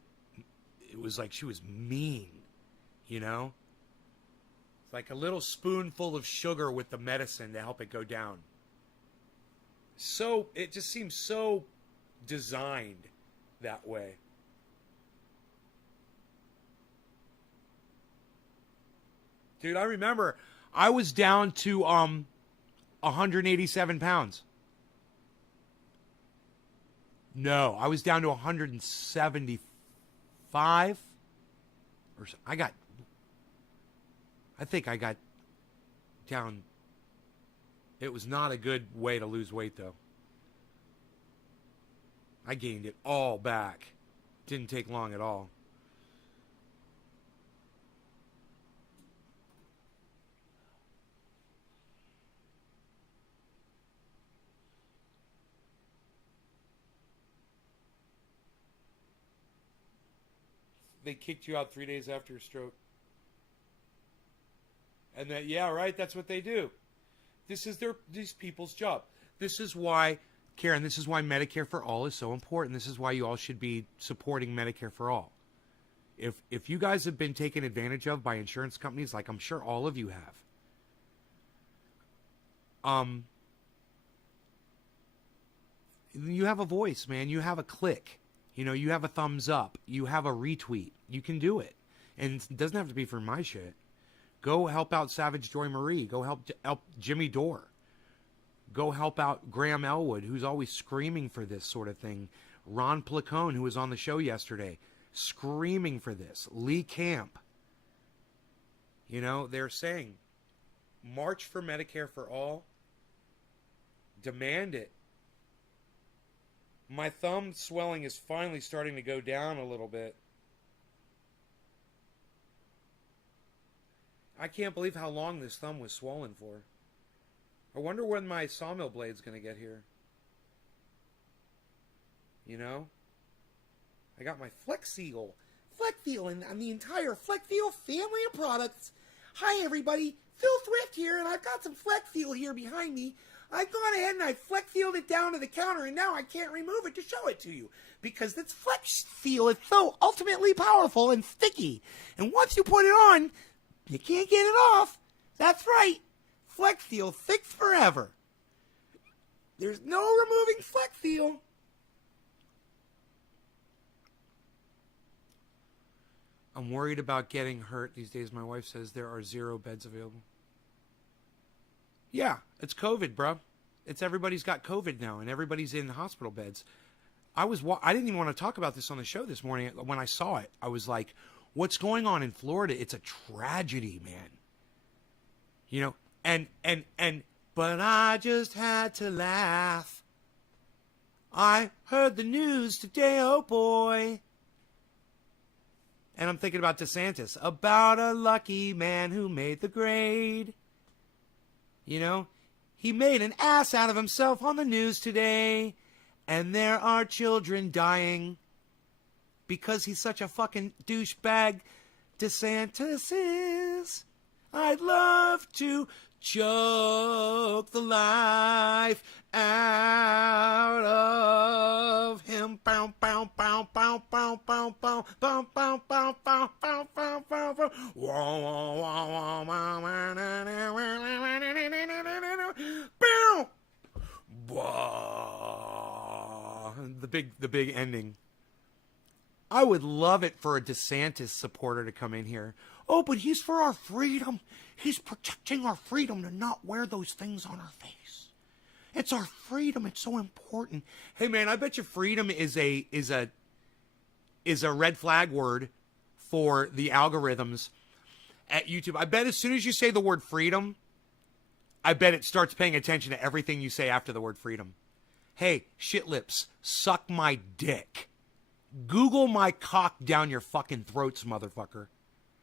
it was like she was mean. You know? It's like a little spoonful of sugar with the medicine to help it go down. So, it just seems so designed that way. Dude, I remember I was down to 187 pounds. No, I was down to 175. I think I got down. It was not a good way to lose weight, though. I gained it all back. Didn't take long at all. They kicked you out 3 days after your stroke. And that, yeah, right, that's what they do. This is these people's job. This is why, Karen, this is why Medicare for All is so important. This is why you all should be supporting Medicare for All. If you guys have been taken advantage of by insurance companies, like I'm sure all of you have, you have a voice, man. You have a click. You know, you have a thumbs up. You have a retweet. You can do it. And it doesn't have to be for my shit. Go help out Savage Joy Marie. Go help Jimmy Dore. Go help out Graham Elwood, who's always screaming for this sort of thing. Ron Placone, who was on the show yesterday, screaming for this. Lee Camp. You know, they're saying, march for Medicare for All. Demand it. My thumb swelling is finally starting to go down a little bit. I can't believe how long this thumb was swollen for. I wonder when my sawmill blade's going to get here. You know? I got my Flex Seal. Flex Seal and the entire Flex Seal family of products. Hi everybody, Phil Thrift here, and I've got some Flex Seal here behind me. I've gone ahead and I Flex Sealed it down to the counter, and now I can't remove it to show it to you. Because this Flex Seal is so ultimately powerful and sticky. And once you put it on, you can't get it off. That's right. Flex Seal fixed forever. There's no removing Flex Seal. I'm worried about getting hurt these days. My wife says there are 0 beds available. Yeah, it's COVID, bro. It's everybody's got COVID now, and everybody's in hospital beds. I didn't even want to talk about this on the show this morning. When I saw it, I was like, what's going on in Florida? It's a tragedy, man. You know, but I just had to laugh. I heard the news today, oh boy. And I'm thinking about DeSantis, about a lucky man who made the grade. You know, he made an ass out of himself on the news today, and there are children dying because he's such a fucking douchebag. DeSantis is. I'd love to choke the life out of him. Bow, bow, bow, bow, bow, bow, bow, bow, bow, bow, bow, bow, bow, bow, bow. The big ending. I would love it for a DeSantis supporter to come in here. Oh, but he's for our freedom. He's protecting our freedom to not wear those things on our face. It's our freedom. It's so important. Hey, man, I bet you freedom is a red flag word for the algorithms at YouTube. I bet as soon as you say the word freedom, I bet it starts paying attention to everything you say after the word freedom. Hey, shit lips, suck my dick. Google my cock down your fucking throats, motherfucker.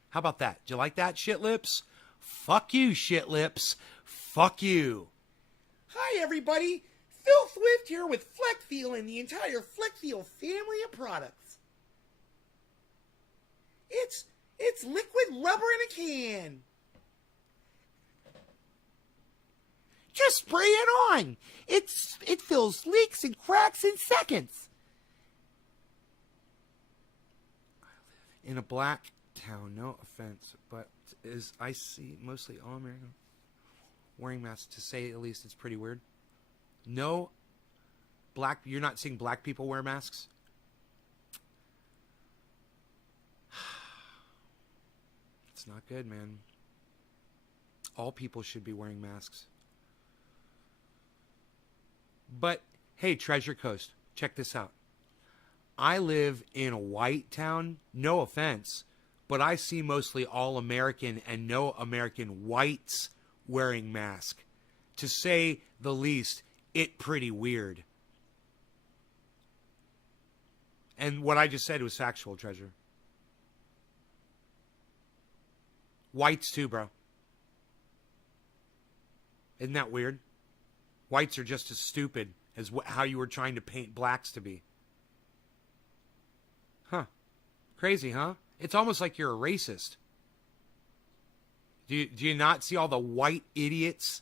How about that? Do you like that, shit lips? Fuck you, shit lips. Fuck you. Hi, everybody. Phil Swift here with FlexFeel and the entire FlexFeel family of products. It's liquid rubber in a can. Just spray it on. It fills leaks and cracks in seconds. In a black town, no offense, but as I see mostly all American wearing masks, to say at least it's pretty weird. No black, you're not seeing black people wear masks? It's not good, man. All people should be wearing masks. But, hey, Treasure Coast, check this out. I live in a white town, no offense, but I see mostly all American and no American whites wearing masks. To say the least, it pretty weird. And what I just said was factual, Treasure. Whites too, bro. Isn't that weird? Whites are just as stupid as how you were trying to paint blacks to be. Huh. Crazy, huh? It's almost like you're a racist. Do you not see all the white idiots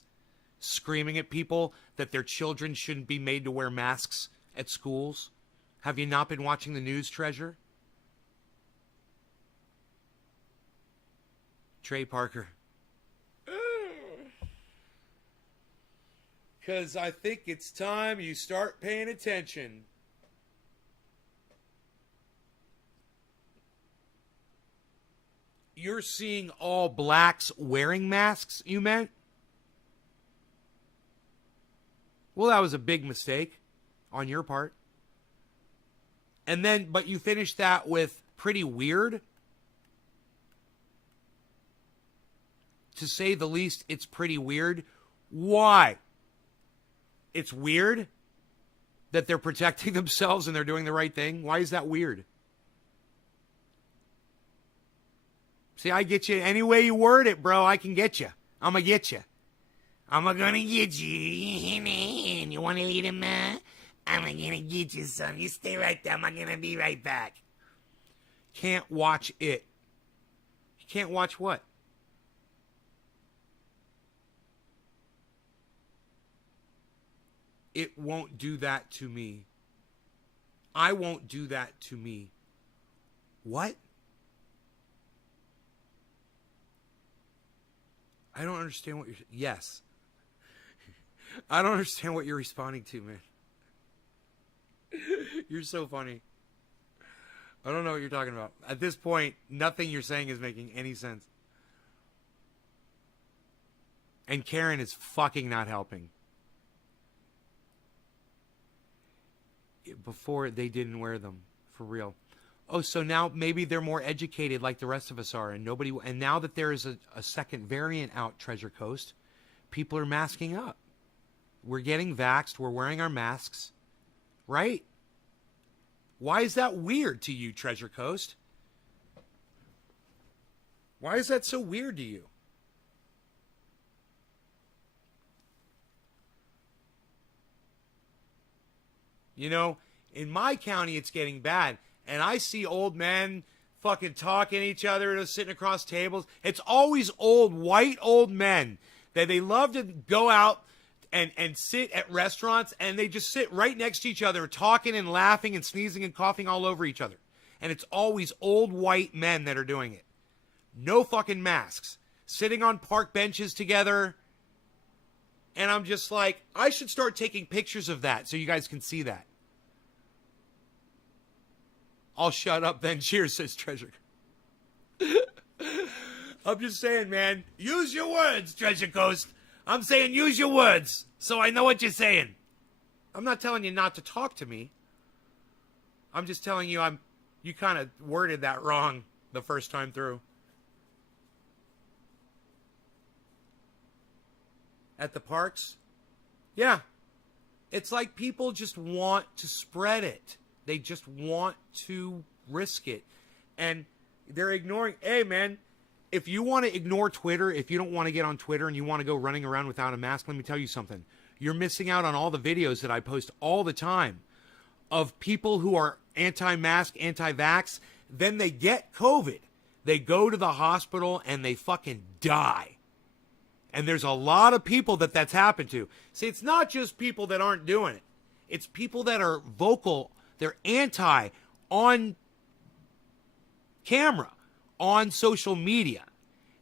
screaming at people that their children shouldn't be made to wear masks at schools? Have you not been watching the news, Treasure? Trey Parker. Because I think it's time you start paying attention. You're seeing all blacks wearing masks, you meant? Well, that was a big mistake on your part. And then, but you finished that with pretty weird. To say the least, it's pretty weird. Why? It's weird that they're protecting themselves and they're doing the right thing. Why is that weird? See, I get you any way you word it, bro. I can get you. I'm going to get you. I'm going to get you. You want to eat him, man? I'm going to get you some. You stay right there. I'm going to be right back. Can't watch it. You can't watch what? It won't do that to me. I won't do that to me. What? I don't understand what you're... Yes. I don't understand what you're responding to, man. You're so funny. I don't know what you're talking about. At this point, nothing you're saying is making any sense. And Karen is fucking not helping. Before, they didn't wear them. For real. Oh, so now maybe they're more educated like the rest of us are. And now that there is a second variant out, Treasure Coast, people are masking up. We're getting vaxxed. We're wearing our masks. Right? Why is that weird to you, Treasure Coast? Why is that so weird to you? You know, in my county, it's getting bad. And I see old men fucking talking to each other, sitting across tables. It's always white old men that they love to go out and sit at restaurants, and they just sit right next to each other, talking and laughing and sneezing and coughing all over each other. And it's always old white men that are doing it. No fucking masks. Sitting on park benches together. And I'm just like, I should start taking pictures of that so you guys can see that. I'll shut up then. Cheers, says Treasure. I'm just saying, man. Use your words, Treasure Coast. I'm saying use your words so I know what you're saying. I'm not telling you not to talk to me. I'm just telling you you kind of worded that wrong the first time through. At the parks? Yeah. It's like people just want to spread it. They just want to risk it. And they're ignoring, hey man, if you want to ignore Twitter, if you don't want to get on Twitter and you want to go running around without a mask, let me tell you something. You're missing out on all the videos that I post all the time of people who are anti-mask, anti-vax. Then they get COVID. They go to the hospital and they fucking die. And there's a lot of people that's happened to. See, it's not just people that aren't doing it. It's people that are vocal. They're anti on camera, on social media.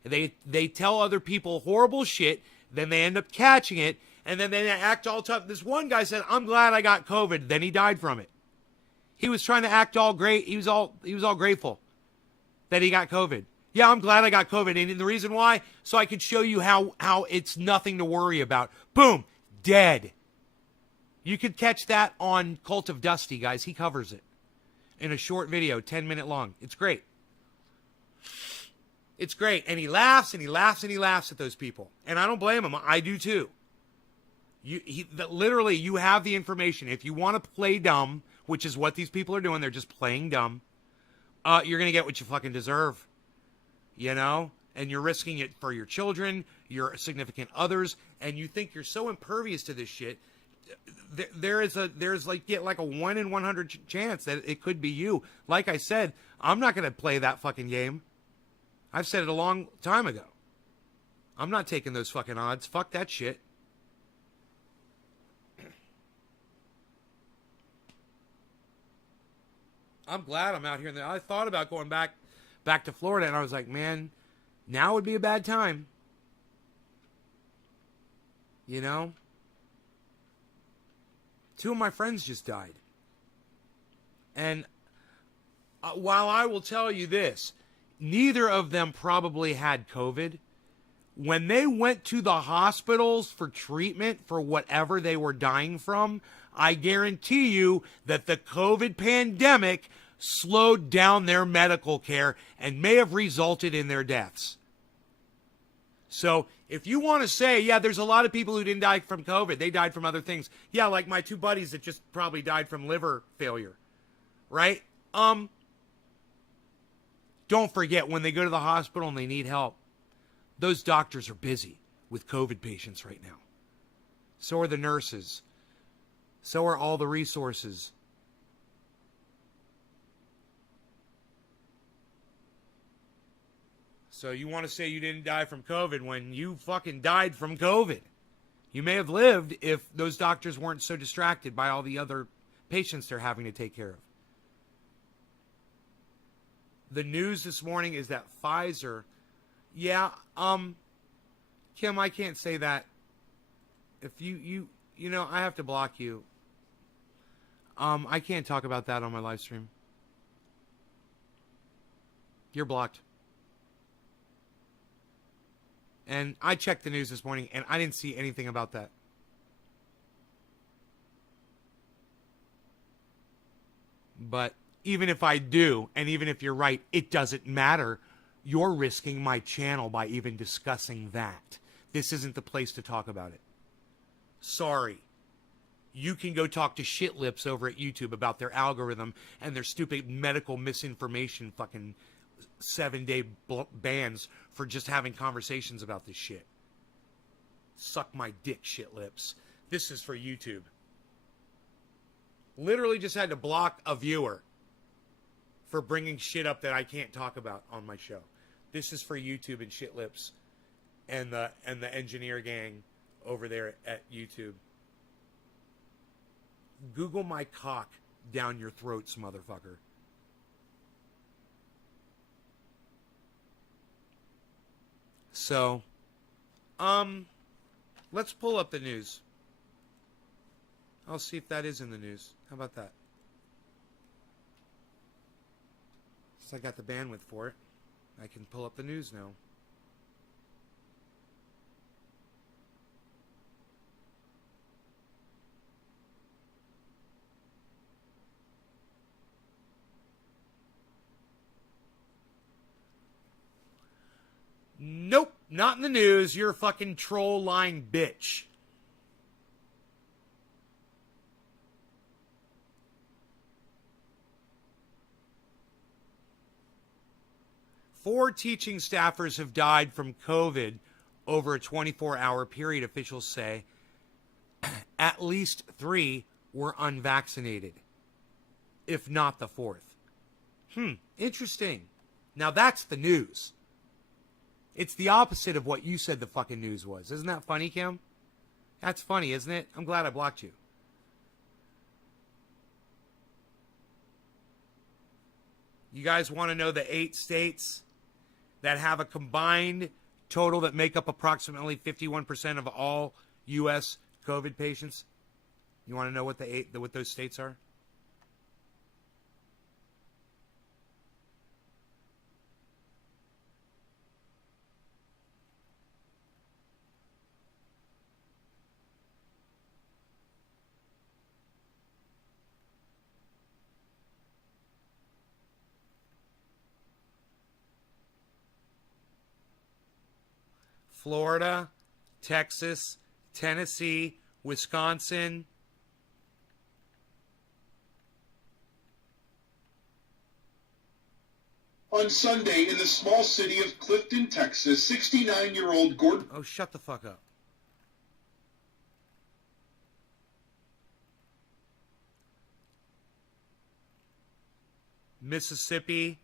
They tell other people horrible shit. Then they end up catching it. And then they act all tough. This one guy said, I'm glad I got COVID. Then he died from it. He was trying to act all great. He was all grateful that he got COVID. Yeah, I'm glad I got COVID. And the reason why, so I could show you how it's nothing to worry about. Boom, dead. You could catch that on Cult of Dusty, guys. He covers it in a short video, 10-minute long. It's great. It's great. And he laughs and he laughs and he laughs at those people. And I don't blame him. I do too. Literally, you have the information. If you want to play dumb, which is what these people are doing, they're just playing dumb, you're going to get what you fucking deserve. You know? And you're risking it for your children, your significant others, and you think you're so impervious to this shit. There's like a 1 in 100 chance that it could be you. Like I said, I'm not going to play that fucking game. I've said it a long time ago. I'm not taking those fucking odds. Fuck that shit. I'm glad I'm out here. I thought about going back to Florida, and I was like, man, now would be a bad time. You know? 2 of my friends just died. And while I will tell you this, neither of them probably had COVID. When they went to the hospitals for treatment for whatever they were dying from, I guarantee you that the COVID pandemic slowed down their medical care and may have resulted in their deaths. So if you want to say, yeah, there's a lot of people who didn't die from COVID. They died from other things. Yeah, like my 2 buddies that just probably died from liver failure. Right? Don't forget, when they go to the hospital and they need help, those doctors are busy with COVID patients right now. So are the nurses. So are all the resources. So you want to say you didn't die from COVID when you fucking died from COVID. You may have lived if those doctors weren't so distracted by all the other patients they're having to take care of. The news this morning is that Pfizer, Kim, I can't say that. If you know, I have to block you. I can't talk about that on my live stream. You're blocked. And I checked the news this morning, and I didn't see anything about that. But even if I do, and even if you're right, it doesn't matter. You're risking my channel by even discussing that. This isn't the place to talk about it. Sorry. You can go talk to shit lips over at YouTube about their algorithm and their stupid medical misinformation fucking 7-day bans for just having conversations about this shit. Suck my dick, shit lips. This is for YouTube. Literally just had to block a viewer for bringing shit up that I can't talk about on my show. This is for YouTube and Shit Lips and the engineer gang over there at YouTube. Google my cock down your throats, motherfucker. So, let's pull up the news. I'll see if that is in the news. How about that? Since I got the bandwidth for it, I can pull up the news now. Nope, not in the news. You're a fucking troll lying bitch. Four teaching staffers have died from COVID over a 24-hour period, officials say. At least 3 were unvaccinated, if not the 4th. Interesting. Now that's the news. It's the opposite of what you said the fucking news was. Isn't that funny, Kim? That's funny, isn't it? I'm glad I blocked you. You guys want to know the 8 states that have a combined total that make up approximately 51% of all U.S. COVID patients? You want to know what what those states are? Florida, Texas, Tennessee, Wisconsin. On Sunday, in the small city of Clifton, Texas, 69-year-old Gordon... Oh, shut the fuck up. Mississippi.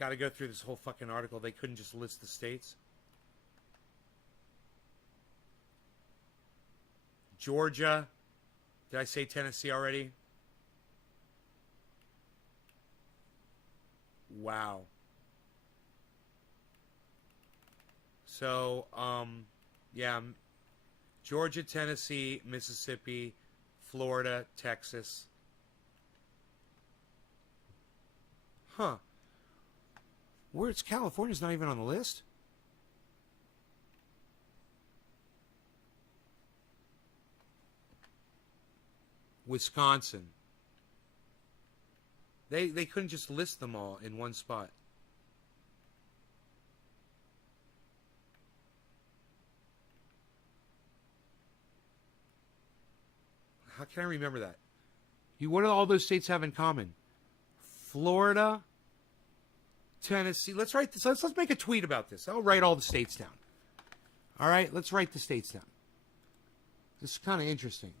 Got to go through this whole fucking article. They couldn't just list the states. Georgia. Did I say Tennessee already? Wow. So, yeah. Georgia, Tennessee, Mississippi, Florida, Texas. Huh. Where's California's not even on the list? Wisconsin. They couldn't just list them all in one spot. How can I remember that? What do all those states have in common? Florida, Tennessee. Let's write this. Let's make a tweet about this. I'll write all the states down. All right, let's write the states down. This is kind of interesting.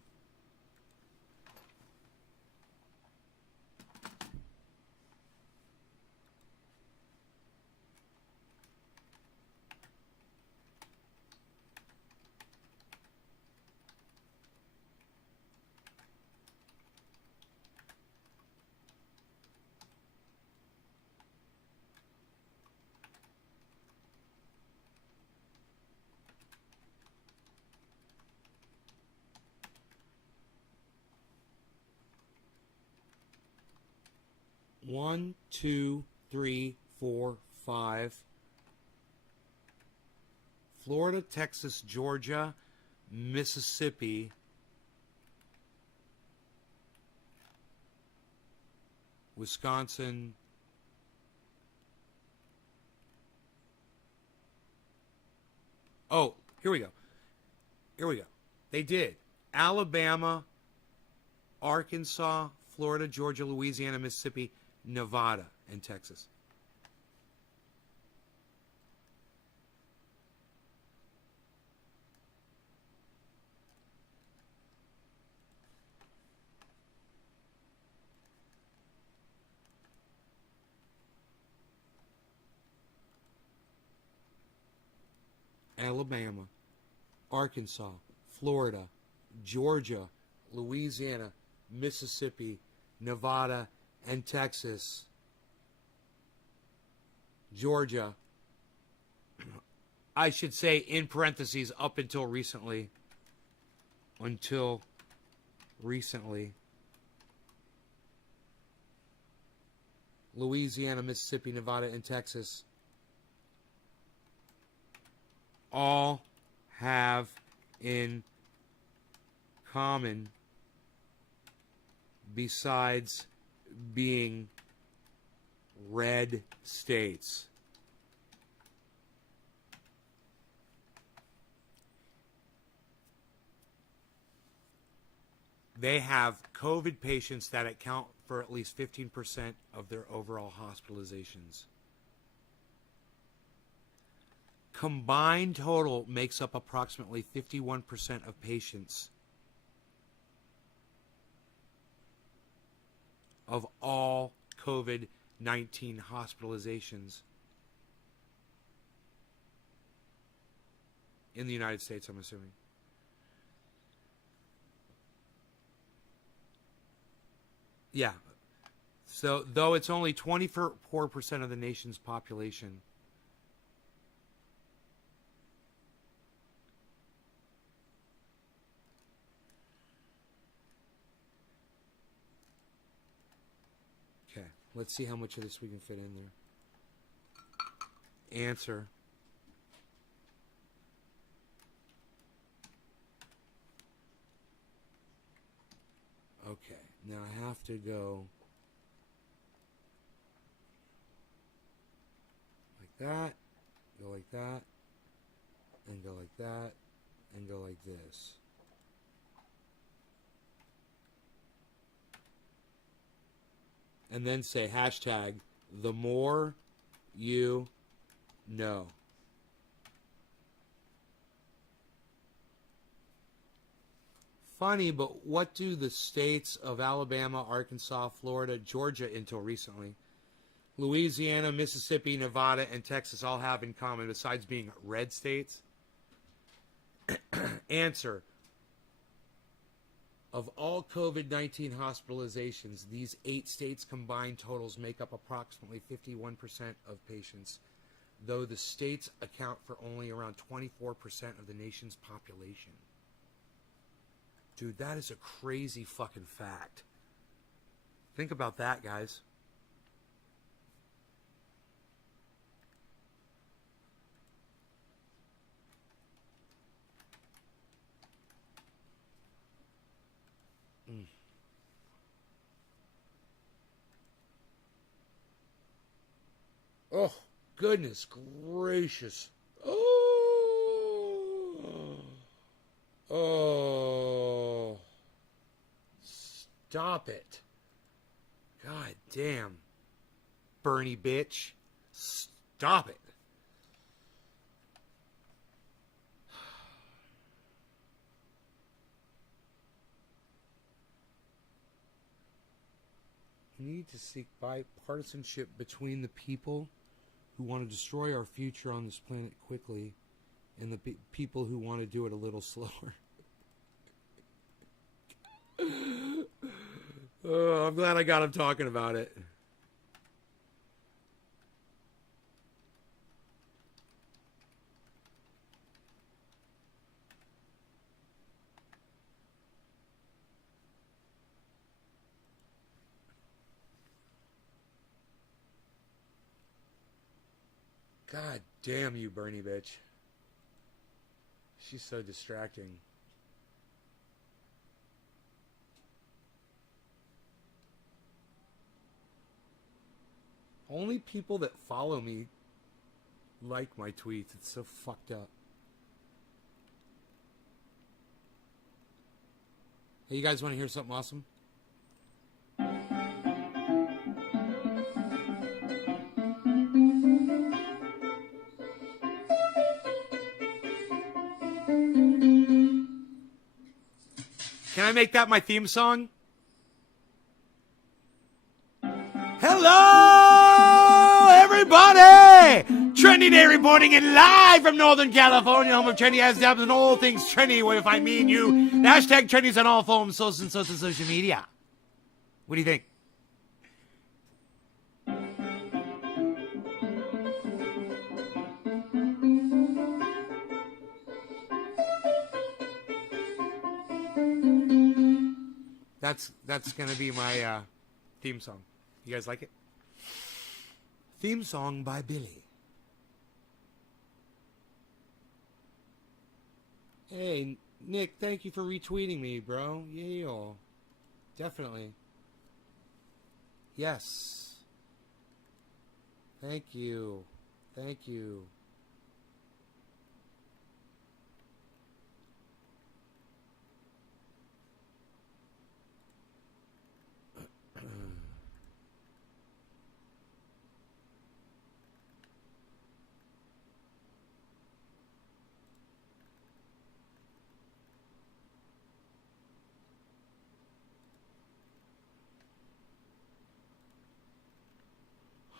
One, two, three, four, 5. Florida, Texas, Georgia, Mississippi, Wisconsin, oh, here we go. They did. Alabama, Arkansas, Florida, Georgia, Louisiana, Mississippi, Nevada, and Texas. Alabama, Arkansas, Florida, Georgia, Louisiana, Mississippi, Nevada, and Texas. Georgia, I should say in parentheses, up until recently. Until recently. Louisiana, Mississippi, Nevada, and Texas all have in common, besides being red states, they have COVID patients that account for at least 15% of their overall hospitalizations. Combined total makes up approximately 51% of patients of all COVID-19 hospitalizations in the United States, I'm assuming. Yeah. So, though it's only 24% of the nation's population, okay, let's see how much of this we can fit in there. Answer. Okay, now I have to go like that, go like that, and go like that, and go like this. And then say hashtag the more you know. Funny, but what do the states of Alabama, Arkansas, Florida, Georgia until recently, Louisiana, Mississippi, Nevada, and Texas all have in common besides being red states? Answer. Of all COVID-19 hospitalizations, these 8 states combined totals make up approximately 51% of patients, though the states account for only around 24% of the nation's population. Dude, that is a crazy fucking fact. Think about that, guys. Oh, goodness gracious. Oh, stop it. God damn. Bernie bitch. Stop it. We need to seek bipartisanship between the people who want to destroy our future on this planet quickly and the people who want to do it a little slower. Oh, I'm glad I got him talking about it. God damn you, Bernie bitch. She's so distracting. Only people that follow me like my tweets. It's so fucked up. Hey, you guys want to hear something awesome? Can I make that my theme song? Hello, everybody! Trendy Day reporting it live from Northern California, home of trendy ass dabs and all things trendy, where you find me and you. Hashtag trendies on all forms, social media. What do you think? That's gonna be my theme song. You guys like it? Theme song by Billy. Hey, Nick, thank you for retweeting me, bro. Yeah, definitely. Yes. Thank you. Thank you.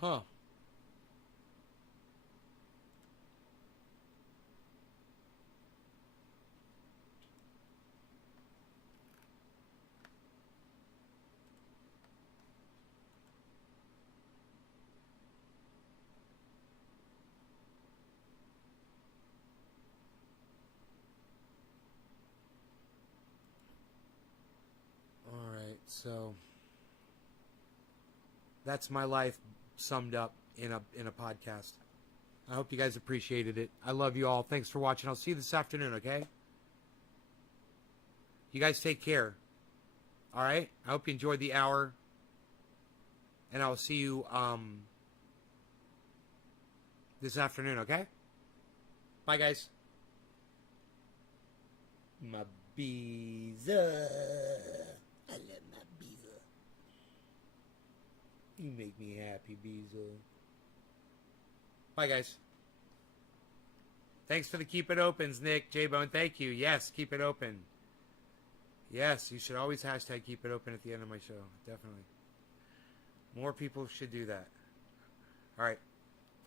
Huh. All right, so that's my life summed up in a podcast. I hope you guys appreciated it. I love you all. Thanks for watching. I'll see you this afternoon, okay? You guys take care. All right? I hope you enjoyed the hour. And I'll see you this afternoon, okay? Bye, guys. My bees. I love my bees. You make me happy, Beezel. Bye, guys. Thanks for the keep it opens, Nick. J-Bone, thank you. Yes, keep it open. Yes, you should always hashtag keep it open at the end of my show. Definitely. More people should do that. All right.